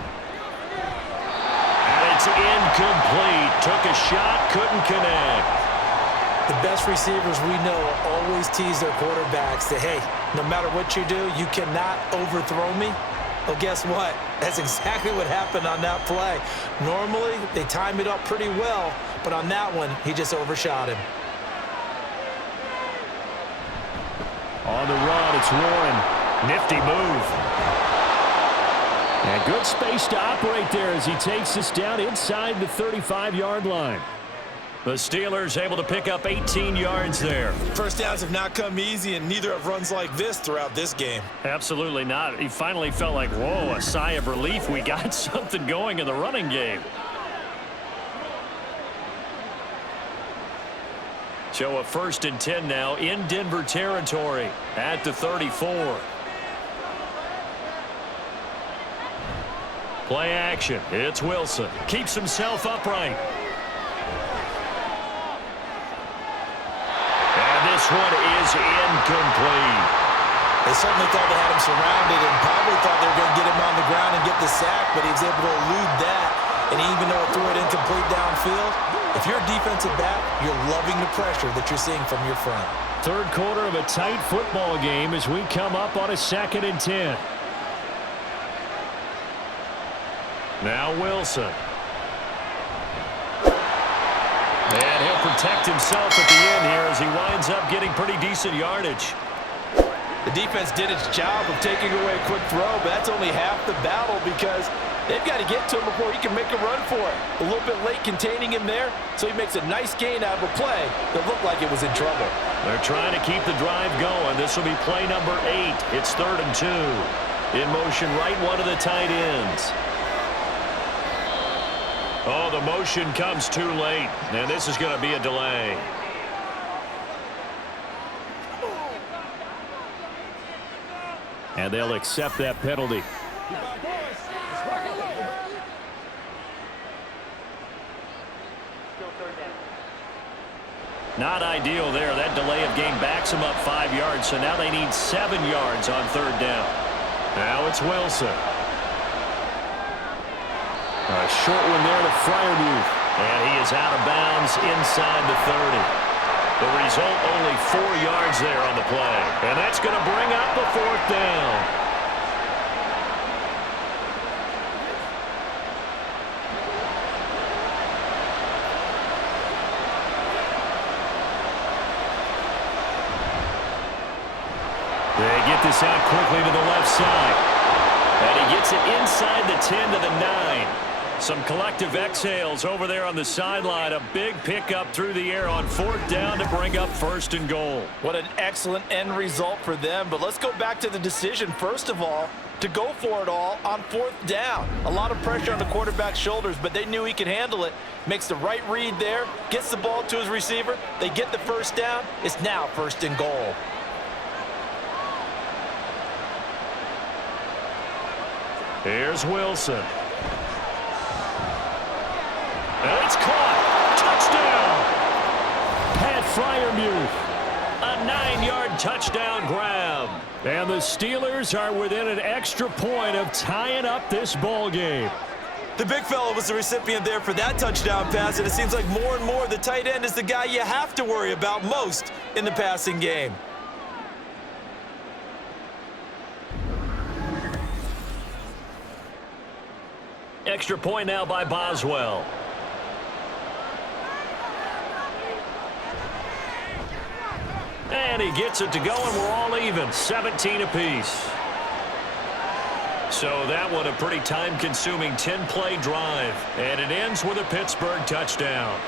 And it's incomplete. Took a shot, couldn't connect. The best receivers we know always tease their quarterbacks that, hey, no matter what you do, you cannot overthrow me. Well, guess what? That's exactly what happened on that play. Normally, they time it up pretty well, but on that one, he just overshot him. On the run, it's Warren. Nifty move. And good space to operate there as he takes this down inside the 35-yard line. The Steelers able to pick up 18 yards there. First downs have not come easy, and neither have runs like this throughout this game. Absolutely not. He finally felt like, whoa, a sigh of relief. We got something going in the running game. So a 1st and 10 now in Denver territory at the 34. Play action. It's Wilson. Keeps himself upright. And this one is incomplete. They certainly thought they had him surrounded and probably thought they were going to get him on the ground and get the sack, but he was able to elude that. And even though it threw it incomplete downfield, if you're a defensive back, you're loving the pressure that you're seeing from your front. 3rd quarter of a tight football game as we come up on a 2nd and 10. Now Wilson. And he'll protect himself at the end here as he winds up getting pretty decent yardage. The defense did its job of taking away a quick throw, but that's only half the battle because they've got to get to him before he can make a run for it. A little bit late containing him there, so he makes a nice gain out of a play that looked like it was in trouble. They're trying to keep the drive going. This will be play number 8. It's 3rd and 2. In motion right one of the tight ends. Oh, the motion comes too late, and this is going to be a delay. And they'll accept that penalty. Not ideal there. That delay of game backs them up 5 yards, so now they need 7 yards on third down. Now it's Wilson. A short one there to Freiermuth. And he is out of bounds inside the 30. The result, only 4 yards there on the play. And that's going to bring up the fourth down. They get this out quickly to the left side. And he gets it inside the 10 to the 9. Some collective exhales over there on the sideline. A big pickup through the air on fourth down to bring up first and goal. What an excellent end result for them. But let's go back to the decision, first of all, to go for it all on fourth down. A lot of pressure on the quarterback's shoulders, but they knew he could handle it. Makes the right read there, gets the ball to his receiver. They get the first down. It's now first and goal. Here's Wilson. And it's caught. Touchdown. Pat Freiermuth. A 9-yard touchdown grab. And the Steelers are within an extra point of tying up this ball game. The big fella was the recipient there for that touchdown pass, and it seems like more and more the tight end is the guy you have to worry about most in the passing game. Extra point now by Boswell. And he gets it to go, and we're all even, 17 apiece. So that one a pretty time-consuming 10-play drive, and it ends with a Pittsburgh touchdown.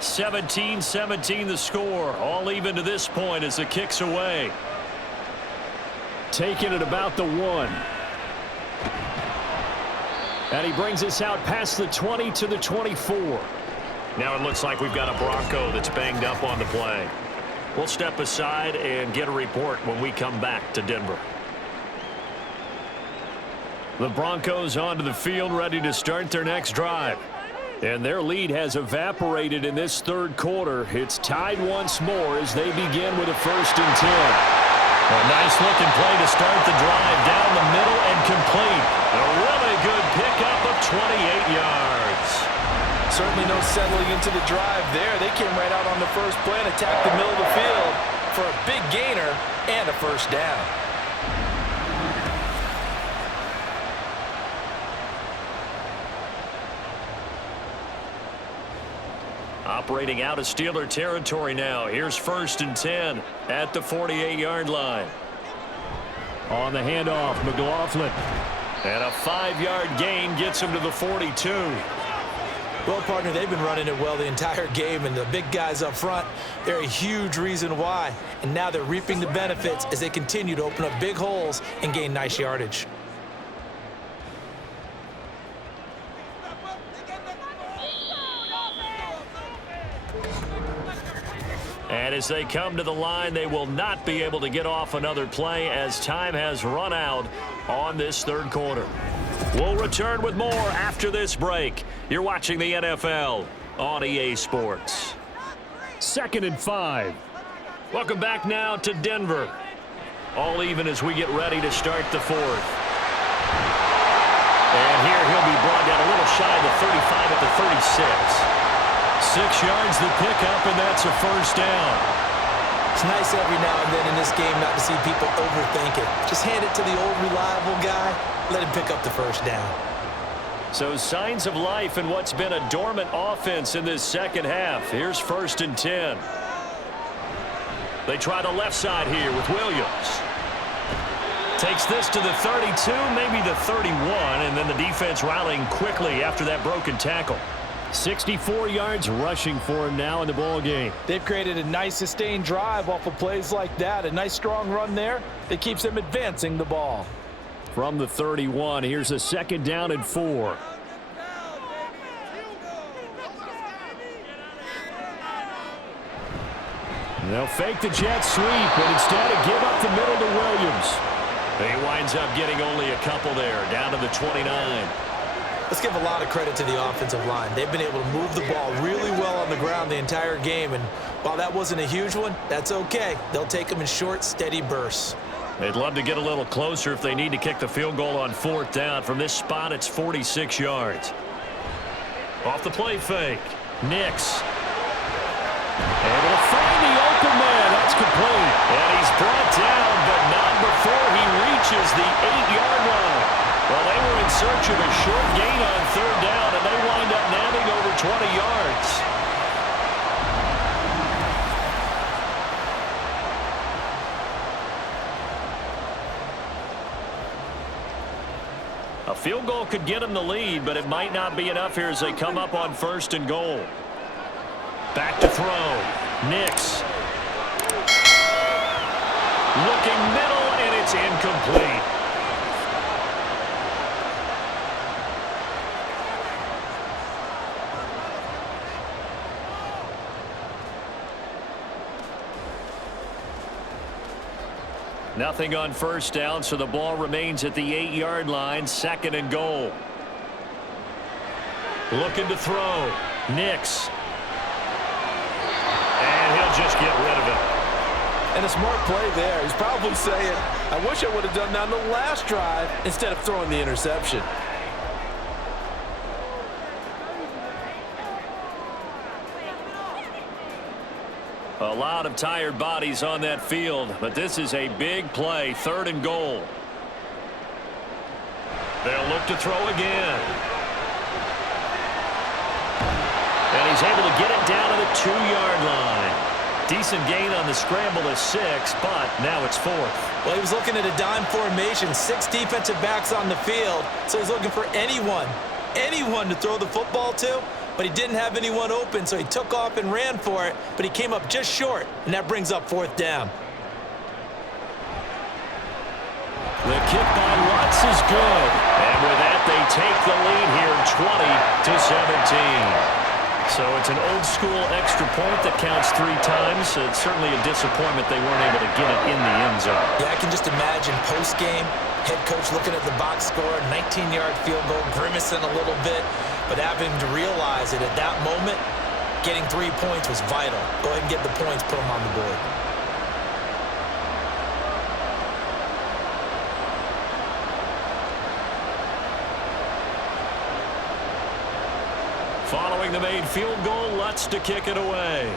(17-17) the score. All even to this point as the kick's away. Taking it about the 1. And he brings us out past the 20 to the 24. Now it looks like we've got a Bronco that's banged up on the play. We'll step aside and get a report when we come back to Denver. The Broncos onto the field, ready to start their next drive. And their lead has evaporated in this third quarter. It's tied once more as they begin with a 1st and 10. A nice-looking play to start the drive down the middle and complete. A really good pickup of 28 yards. Certainly no settling into the drive there. They came right out on the first play and attacked the middle of the field for a big gainer and a first down. Operating out of Steeler territory now. Here's 1st and 10 at the 48-yard line. On the handoff, McLaughlin. And a 5-yard gain gets him to the 42. Well, partner, they've been running it well the entire game, and the big guys up front, they're a huge reason why. And now they're reaping the benefits as they continue to open up big holes and gain nice yardage. And as they come to the line, they will not be able to get off another play as time has run out on this third quarter. We'll return with more after this break. You're watching the NFL on EA Sports. 2nd and 5. Welcome back now to Denver. All even as we get ready to start the 4th. And here he'll be brought down a little shy of the 35 at the 36. 6 yards the pickup, and that's a first down. It's nice every now and then in this game not to see people overthink it. Just hand it to the old reliable guy, let him pick up the first down. So signs of life in what's been a dormant offense in this second half. Here's 1st and 10. They try the left side here with Williams. Takes this to the 32, maybe the 31, and then the defense rallying quickly after that broken tackle. 64 yards rushing for him now in the ball game. They've created a nice sustained drive off of plays like that. A nice strong run there that keeps them advancing the ball. From the 31, here's a 2nd down and 4. They'll fake the jet sweep, but instead give up the middle to Williams. He winds up getting only a couple there, down to the 29. Let's give a lot of credit to the offensive line. They've been able to move the ball really well on the ground the entire game, and while that wasn't a huge one, that's okay. They'll take them in short, steady bursts. They'd love to get a little closer if they need to kick the field goal on 4th down. From this spot, it's 46 yards. Off the play fake. Nix. And he'll find the open man. That's complete. And he's brought down, but not before he reaches the 8-yard line. Well, they were in search of a short gain on 3rd down, and they wind up nabbing over 20 yards. A field goal could get them the lead, but it might not be enough here as they come up on 1st and goal. Back to throw. Nix. Looking middle, and it's incomplete. Nothing on 1st down, so the ball remains at the 8-yard line, 2nd and goal. Looking to throw. Nix. And he'll just get rid of it. And a smart play there. He's probably saying, I wish I would have done that on the last drive instead of throwing the interception. A lot of tired bodies on that field, but this is a big play, 3rd and goal. They'll look to throw again. And he's able to get it down to the 2-yard line. Decent gain on the scramble to 6, but now it's 4th. Well, he was looking at a dime formation, 6 defensive backs on the field, so he's looking for anyone to throw the football to, but he didn't have anyone open, so he took off and ran for it, but he came up just short, and that brings up 4th down. The kick by Lutz is good, and with that, they take the lead here, 20-17. So it's an old-school extra point that counts 3 times. It's certainly a disappointment they weren't able to get it in the end zone. Yeah, I can just imagine post-game, head coach looking at the box score, 19-yard field goal, grimacing a little bit, but having to realize that at that moment, getting 3 points was vital. Go ahead and get the points, put them on the board. Following the made field goal, Lutz to kick it away.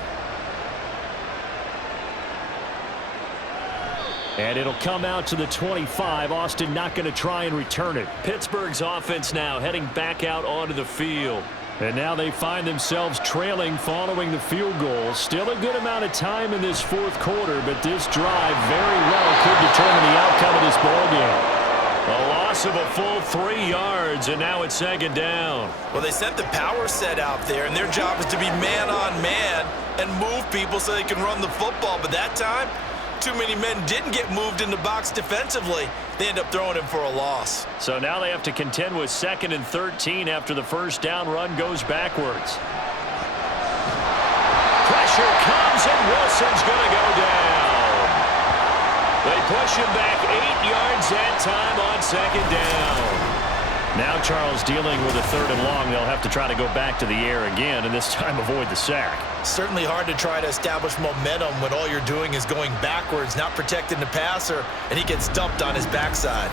And it'll come out to the 25. Austin not going to try and return it. Pittsburgh's offense now heading back out onto the field. And now they find themselves trailing following the field goal. Still a good amount of time in this 4th quarter, but this drive very well could determine the outcome of this ballgame. A loss of a full 3 yards, and now it's 2nd down. Well, they sent the power set out there, and their job is to be man-on-man and move people so they can run the football. But that time, too many men didn't get moved in the box defensively. They end up throwing him for a loss. So now they have to contend with 2nd and 13 after the 1st down run goes backwards. Pressure comes, and Wilson's going to go down. They push him back 8 yards that time on 2nd down. Now Charles dealing with a 3rd and long. They'll have to try to go back to the air again, and this time avoid the sack. Certainly hard to try to establish momentum when all you're doing is going backwards, not protecting the passer, and he gets dumped on his backside.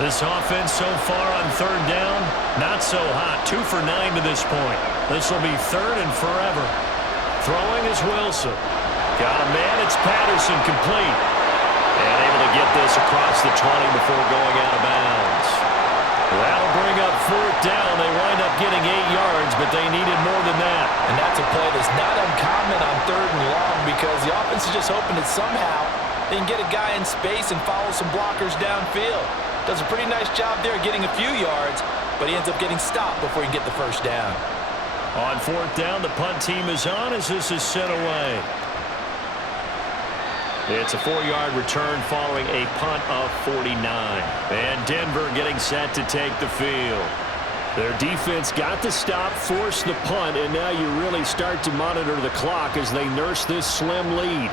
This offense so far on 3rd down, not so hot. 2 for 9 to this point. This will be 3rd and forever. Throwing is Wilson. Got a man, it's Patterson, complete. And able to get this across the 20 before going out of bounds. That'll bring up 4th down. They wind up getting 8 yards, but they needed more than that. And that's a play that's not uncommon on 3rd and long because the offense is just hoping that somehow they can get a guy in space and follow some blockers downfield. Does a pretty nice job there getting a few yards, but he ends up getting stopped before he can get the 1st down. On 4th down, the punt team is on as this is sent away. It's a 4-yard return following a punt of 49. And Denver getting set to take the field. Their defense got the stop, forced the punt, and now you really start to monitor the clock as they nurse this slim lead.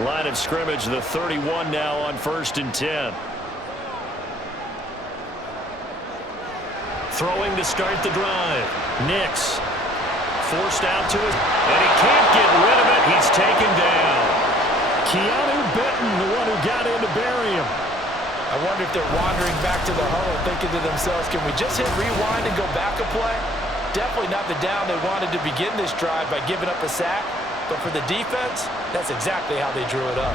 Line of scrimmage, the 31 now on 1st and 10. Throwing to start the drive. Nix forced out to it, and he can't get rid of it. He's taken down. Keanu Benton, the one who got in to bury him. I wonder if they're wandering back to the huddle thinking to themselves, can we just hit rewind and go back a play? Definitely not the down they wanted to begin this drive by giving up a sack. But for the defense, that's exactly how they drew it up.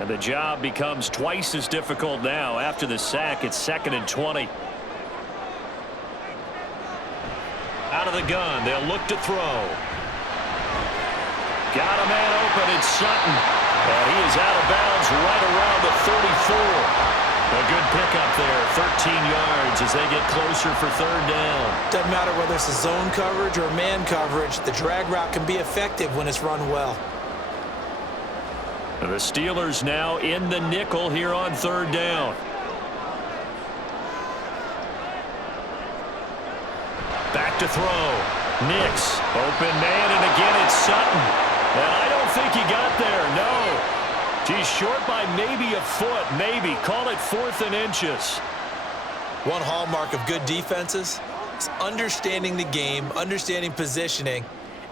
And the job becomes twice as difficult now. After the sack, it's 2nd and 20. Out of the gun, they'll look to throw. Got a man open, it's Sutton. And he is out of bounds right around the 34. A good pickup there, 13 yards as they get closer for 3rd down. Doesn't matter whether it's a zone coverage or man coverage, the drag route can be effective when it's run well. The Steelers now in the nickel here on 3rd down. Back to throw. Nix, open man, and again it's Sutton. And I don't think he got there, no. He's short by maybe a foot, maybe. Call it 4th and inches. One hallmark of good defenses is understanding the game, understanding positioning,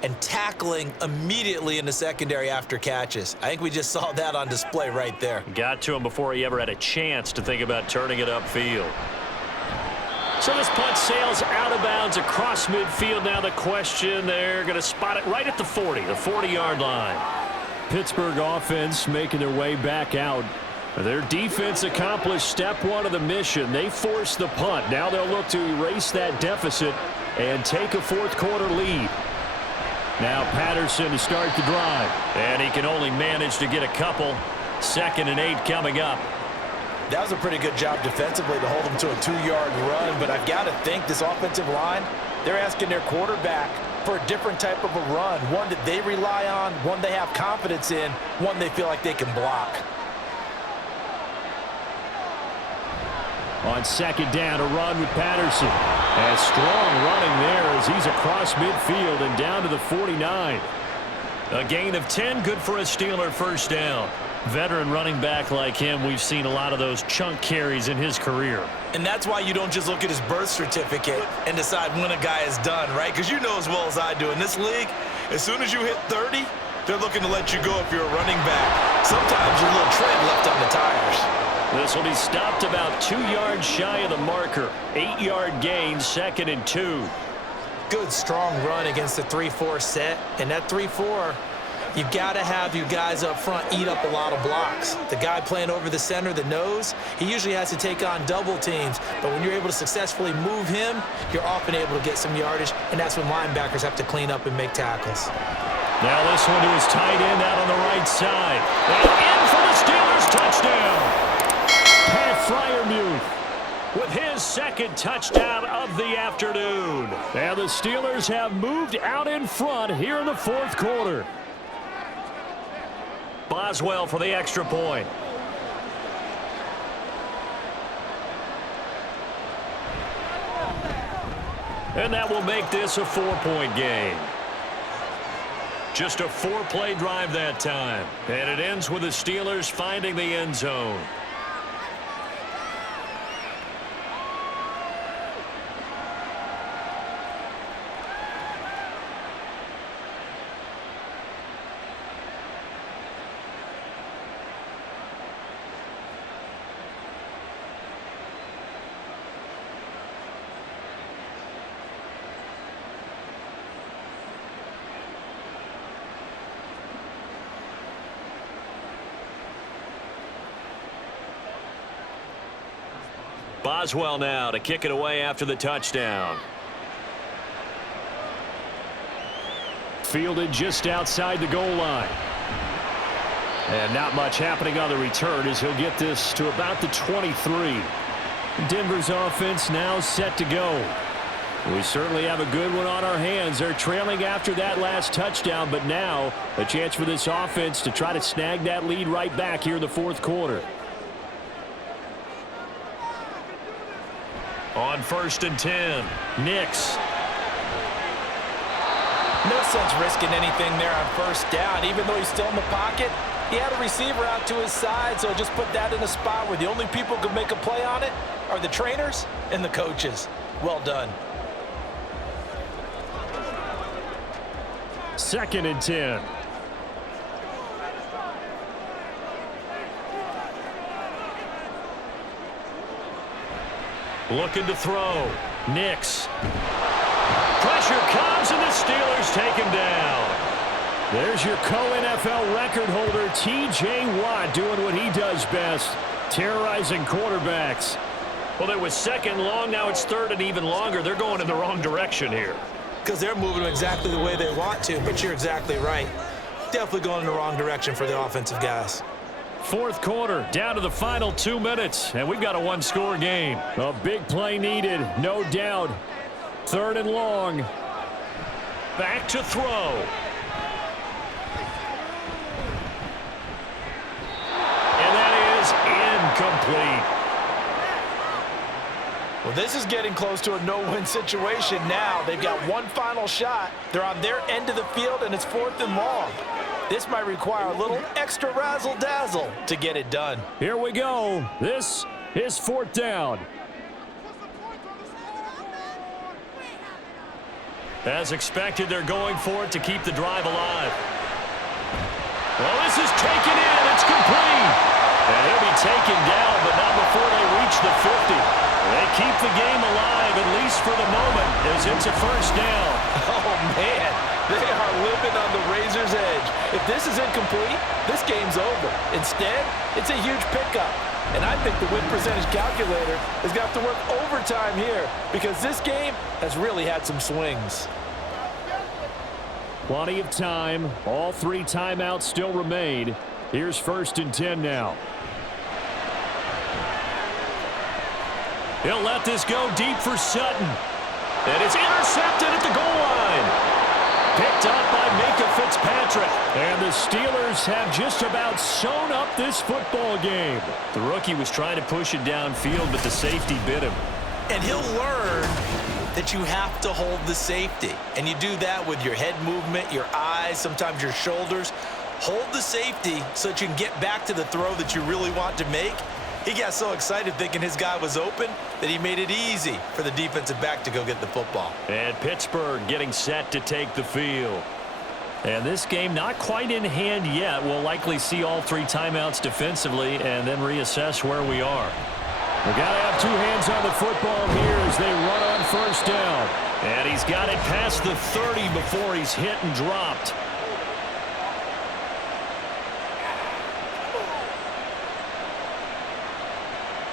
and tackling immediately in the secondary after catches. I think we just saw that on display right there. Got to him before he ever had a chance to think about turning it upfield. So this punt sails out of bounds across midfield. Now the question, they're going to spot it right at the 40, the 40-yard line. Pittsburgh offense making their way back out. Their defense accomplished step 1 of the mission. They forced the punt. Now they'll look to erase that deficit and take a 4th quarter lead. Now Patterson to start the drive. And he can only manage to get a couple. 2nd and 8 coming up. That was a pretty good job defensively to hold them to a 2-yard run, but I've got to think this offensive line, they're asking their quarterback for a different type of a run, one that they rely on, one they have confidence in, one they feel like they can block. On 2nd down, a run with Patterson. A strong running there as he's across midfield and down to the 49. A gain of 10, good for a Steeler 1st down. Veteran running back like him, we've seen a lot of those chunk carries in his career. And that's why you don't just look at his birth certificate and decide when a guy is done, right? Because you know as well as I do, in this league, as soon as you hit 30, they're looking to let you go if you're a running back. Sometimes you're a little tread left on the tires. This will be stopped about 2 yards shy of the marker. 8-yard gain, 2nd and 2. Good, strong run against the 3-4 set. And that 3-4, you've got to have you guys up front eat up a lot of blocks. The guy playing over the center, the nose, he usually has to take on double teams. But when you're able to successfully move him, you're often able to get some yardage, and that's when linebackers have to clean up and make tackles. Now this one to his tight end out on the right side. And in for the Steelers, touchdown. Pat Freiermuth with his 2nd touchdown of the afternoon. And the Steelers have moved out in front here in the 4th quarter. Boswell for the extra point. And that will make this a 4-point game. Just a 4-play drive that time. And it ends with the Steelers finding the end zone. Boswell now to kick it away after the touchdown. Fielded just outside the goal line. And not much happening on the return as he'll get this to about the 23. Denver's offense now set to go. We certainly have a good one on our hands. They're trailing after that last touchdown, but now a chance for this offense to try to snag that lead right back here in the fourth quarter. On 1st and 10, Nix. No sense risking anything there on first down. Even though he's still in the pocket, he had a receiver out to his side, so just put that in a spot where the only people who can make a play on it are the trainers and the coaches. Well done. 2nd and 10. Looking to throw. Nix. Pressure comes, and the Steelers take him down. There's your co-NFL record holder, T.J. Watt, doing what he does best, terrorizing quarterbacks. Well, it was 2nd long. Now it's 3rd and even longer. They're going in the wrong direction here. Because they're moving exactly the way they want to, but you're exactly right. Definitely going in the wrong direction for the offensive guys. Fourth quarter, down to the final 2 minutes, and we've got a one-score game. A big play needed, no doubt. 3rd and long. Back to throw. And that is incomplete. Well, this is getting close to a no-win situation now. They've got one final shot. They're on their end of the field, and it's 4th and long. This might require a little extra razzle-dazzle to get it done. Here we go. This is 4th down. As expected, they're going for it to keep the drive alive. Well, this is taken in. It's complete. And he'll be taken down, but not before they reach the 50. They keep the game alive, at least for the moment, as it's a 1st down. Oh, man. They are living on the razor's edge. If this is incomplete, this game's over. Instead, it's a huge pickup. And I think the win percentage calculator is going to have to work overtime here because this game has really had some swings. Plenty of time. All 3 timeouts still remain. Here's 1st and 10 now. He'll let this go deep for Sutton. And it's intercepted at the goal line. Picked up by Minka Fitzpatrick. And the Steelers have just about sewn up this football game. The rookie was trying to push it downfield, but the safety bit him. And he'll learn that you have to hold the safety. And you do that with your head movement, your eyes, sometimes your shoulders. Hold the safety so that you can get back to the throw that you really want to make. He got so excited thinking his guy was open that he made it easy for the defensive back to go get the football. And Pittsburgh getting set to take the field. And this game not quite in hand yet. We'll likely see all 3 timeouts defensively and then reassess where we are. We've got to have 2 hands on the football here as they run on 1st down. And he's got it past the 30 before he's hit and dropped.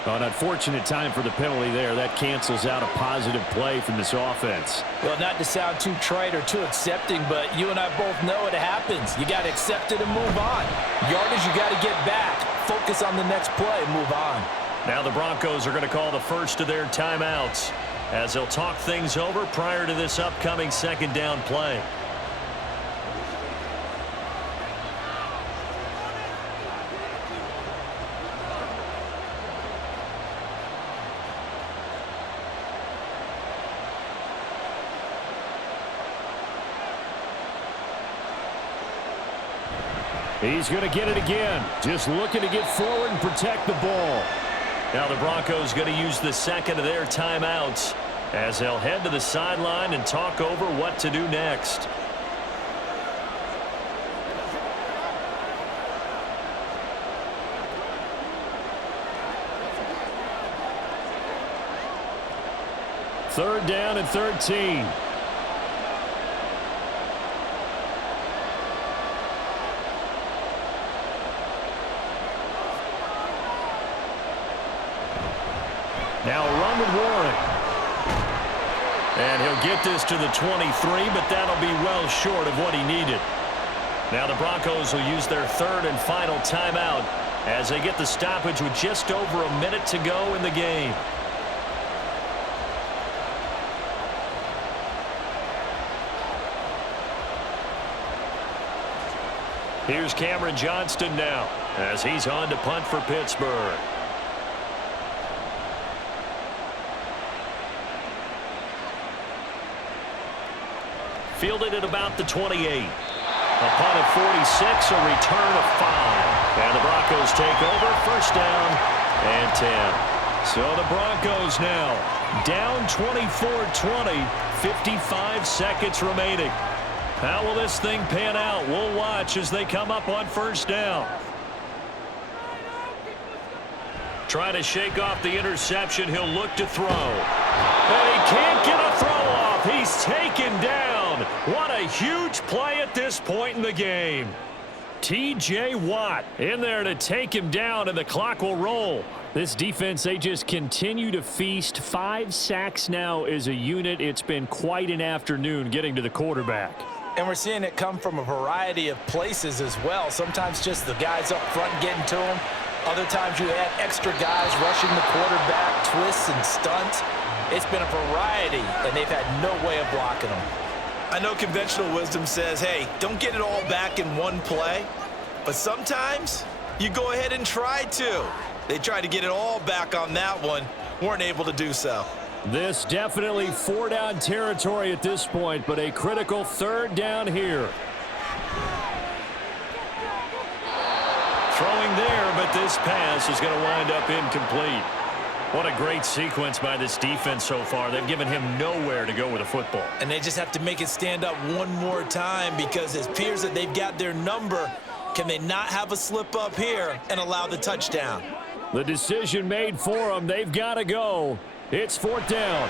An unfortunate time for the penalty there. That cancels out a positive play from this offense. Well, not to sound too trite or too accepting, but you and I both know it happens. You got to accept it and move on. Yardage, you got to get back. Focus on the next play. Move on. Now the Broncos are going to call the first of their timeouts as they'll talk things over prior to this upcoming 2nd down play. He's going to get it again. Just looking to get forward and protect the ball. Now the Broncos going to use the 2nd of their timeouts as they'll head to the sideline and talk over what to do next. Third down and 13. Now a run with Warren. And he'll get this to the 23, but that'll be well short of what he needed. Now the Broncos will use their third and final timeout as they get the stoppage with just over a minute to go in the game. Here's Cameron Johnston now as he's on to punt for Pittsburgh. Fielded at about the 28. A punt of 46, a return of 5. And the Broncos take over, first down and 10. So the Broncos now down 24-20, 55 seconds remaining. How will this thing pan out? We'll watch as they come up on first down. Trying to shake off the interception. He'll look to throw. And he can't get a throw off. He's taken down. What a huge play at this point in the game. T.J. Watt in there to take him down, and the clock will roll. This defense, they just continue to feast. 5 sacks now as a unit. It's been quite an afternoon getting to the quarterback. And we're seeing it come from a variety of places as well. Sometimes just the guys up front getting to him. Other times you add extra guys rushing the quarterback, twists and stunts. It's been a variety, and they've had no way of blocking them. I know conventional wisdom says, hey, don't get it all back in one play. But sometimes you go ahead and try to. They tried to get it all back on that one. Weren't able to do so. This definitely 4-down territory at this point, but a critical 3rd down here. Throwing there, but this pass is going to wind up incomplete. What a great sequence by this defense so far. They've given him nowhere to go with the football. And they just have to make it stand up one more time because it appears that they've got their number. Can they not have a slip up here and allow the touchdown? The decision made for them. They've got to go. It's 4th down.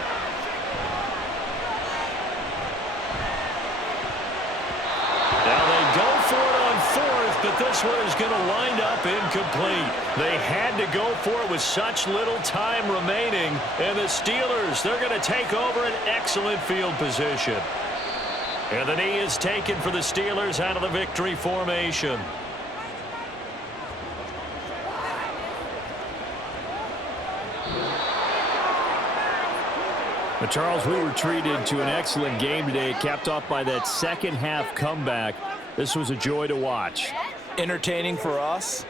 Now they go for it on 4th, but this one is going to wind up incomplete. They had to go for it with such little time remaining. And the Steelers, they're going to take over an excellent field position. And the knee is taken for the Steelers out of the victory formation. But Charles, we were treated to an excellent game today, capped off by that second half comeback. This was a joy to watch. Entertaining for us.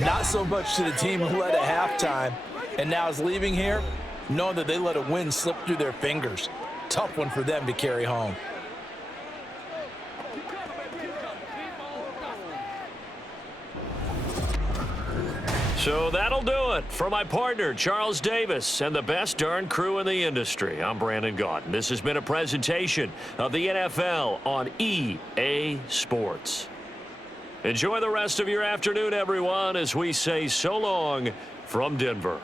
Not so much to the team who led at halftime and now is leaving here, knowing that they let a win slip through their fingers. Tough one for them to carry home. So that'll do it for my partner, Charles Davis, and the best darn crew in the industry. I'm Brandon Gaudin. This has been a presentation of the NFL on EA Sports. Enjoy the rest of your afternoon, everyone, as we say so long from Denver.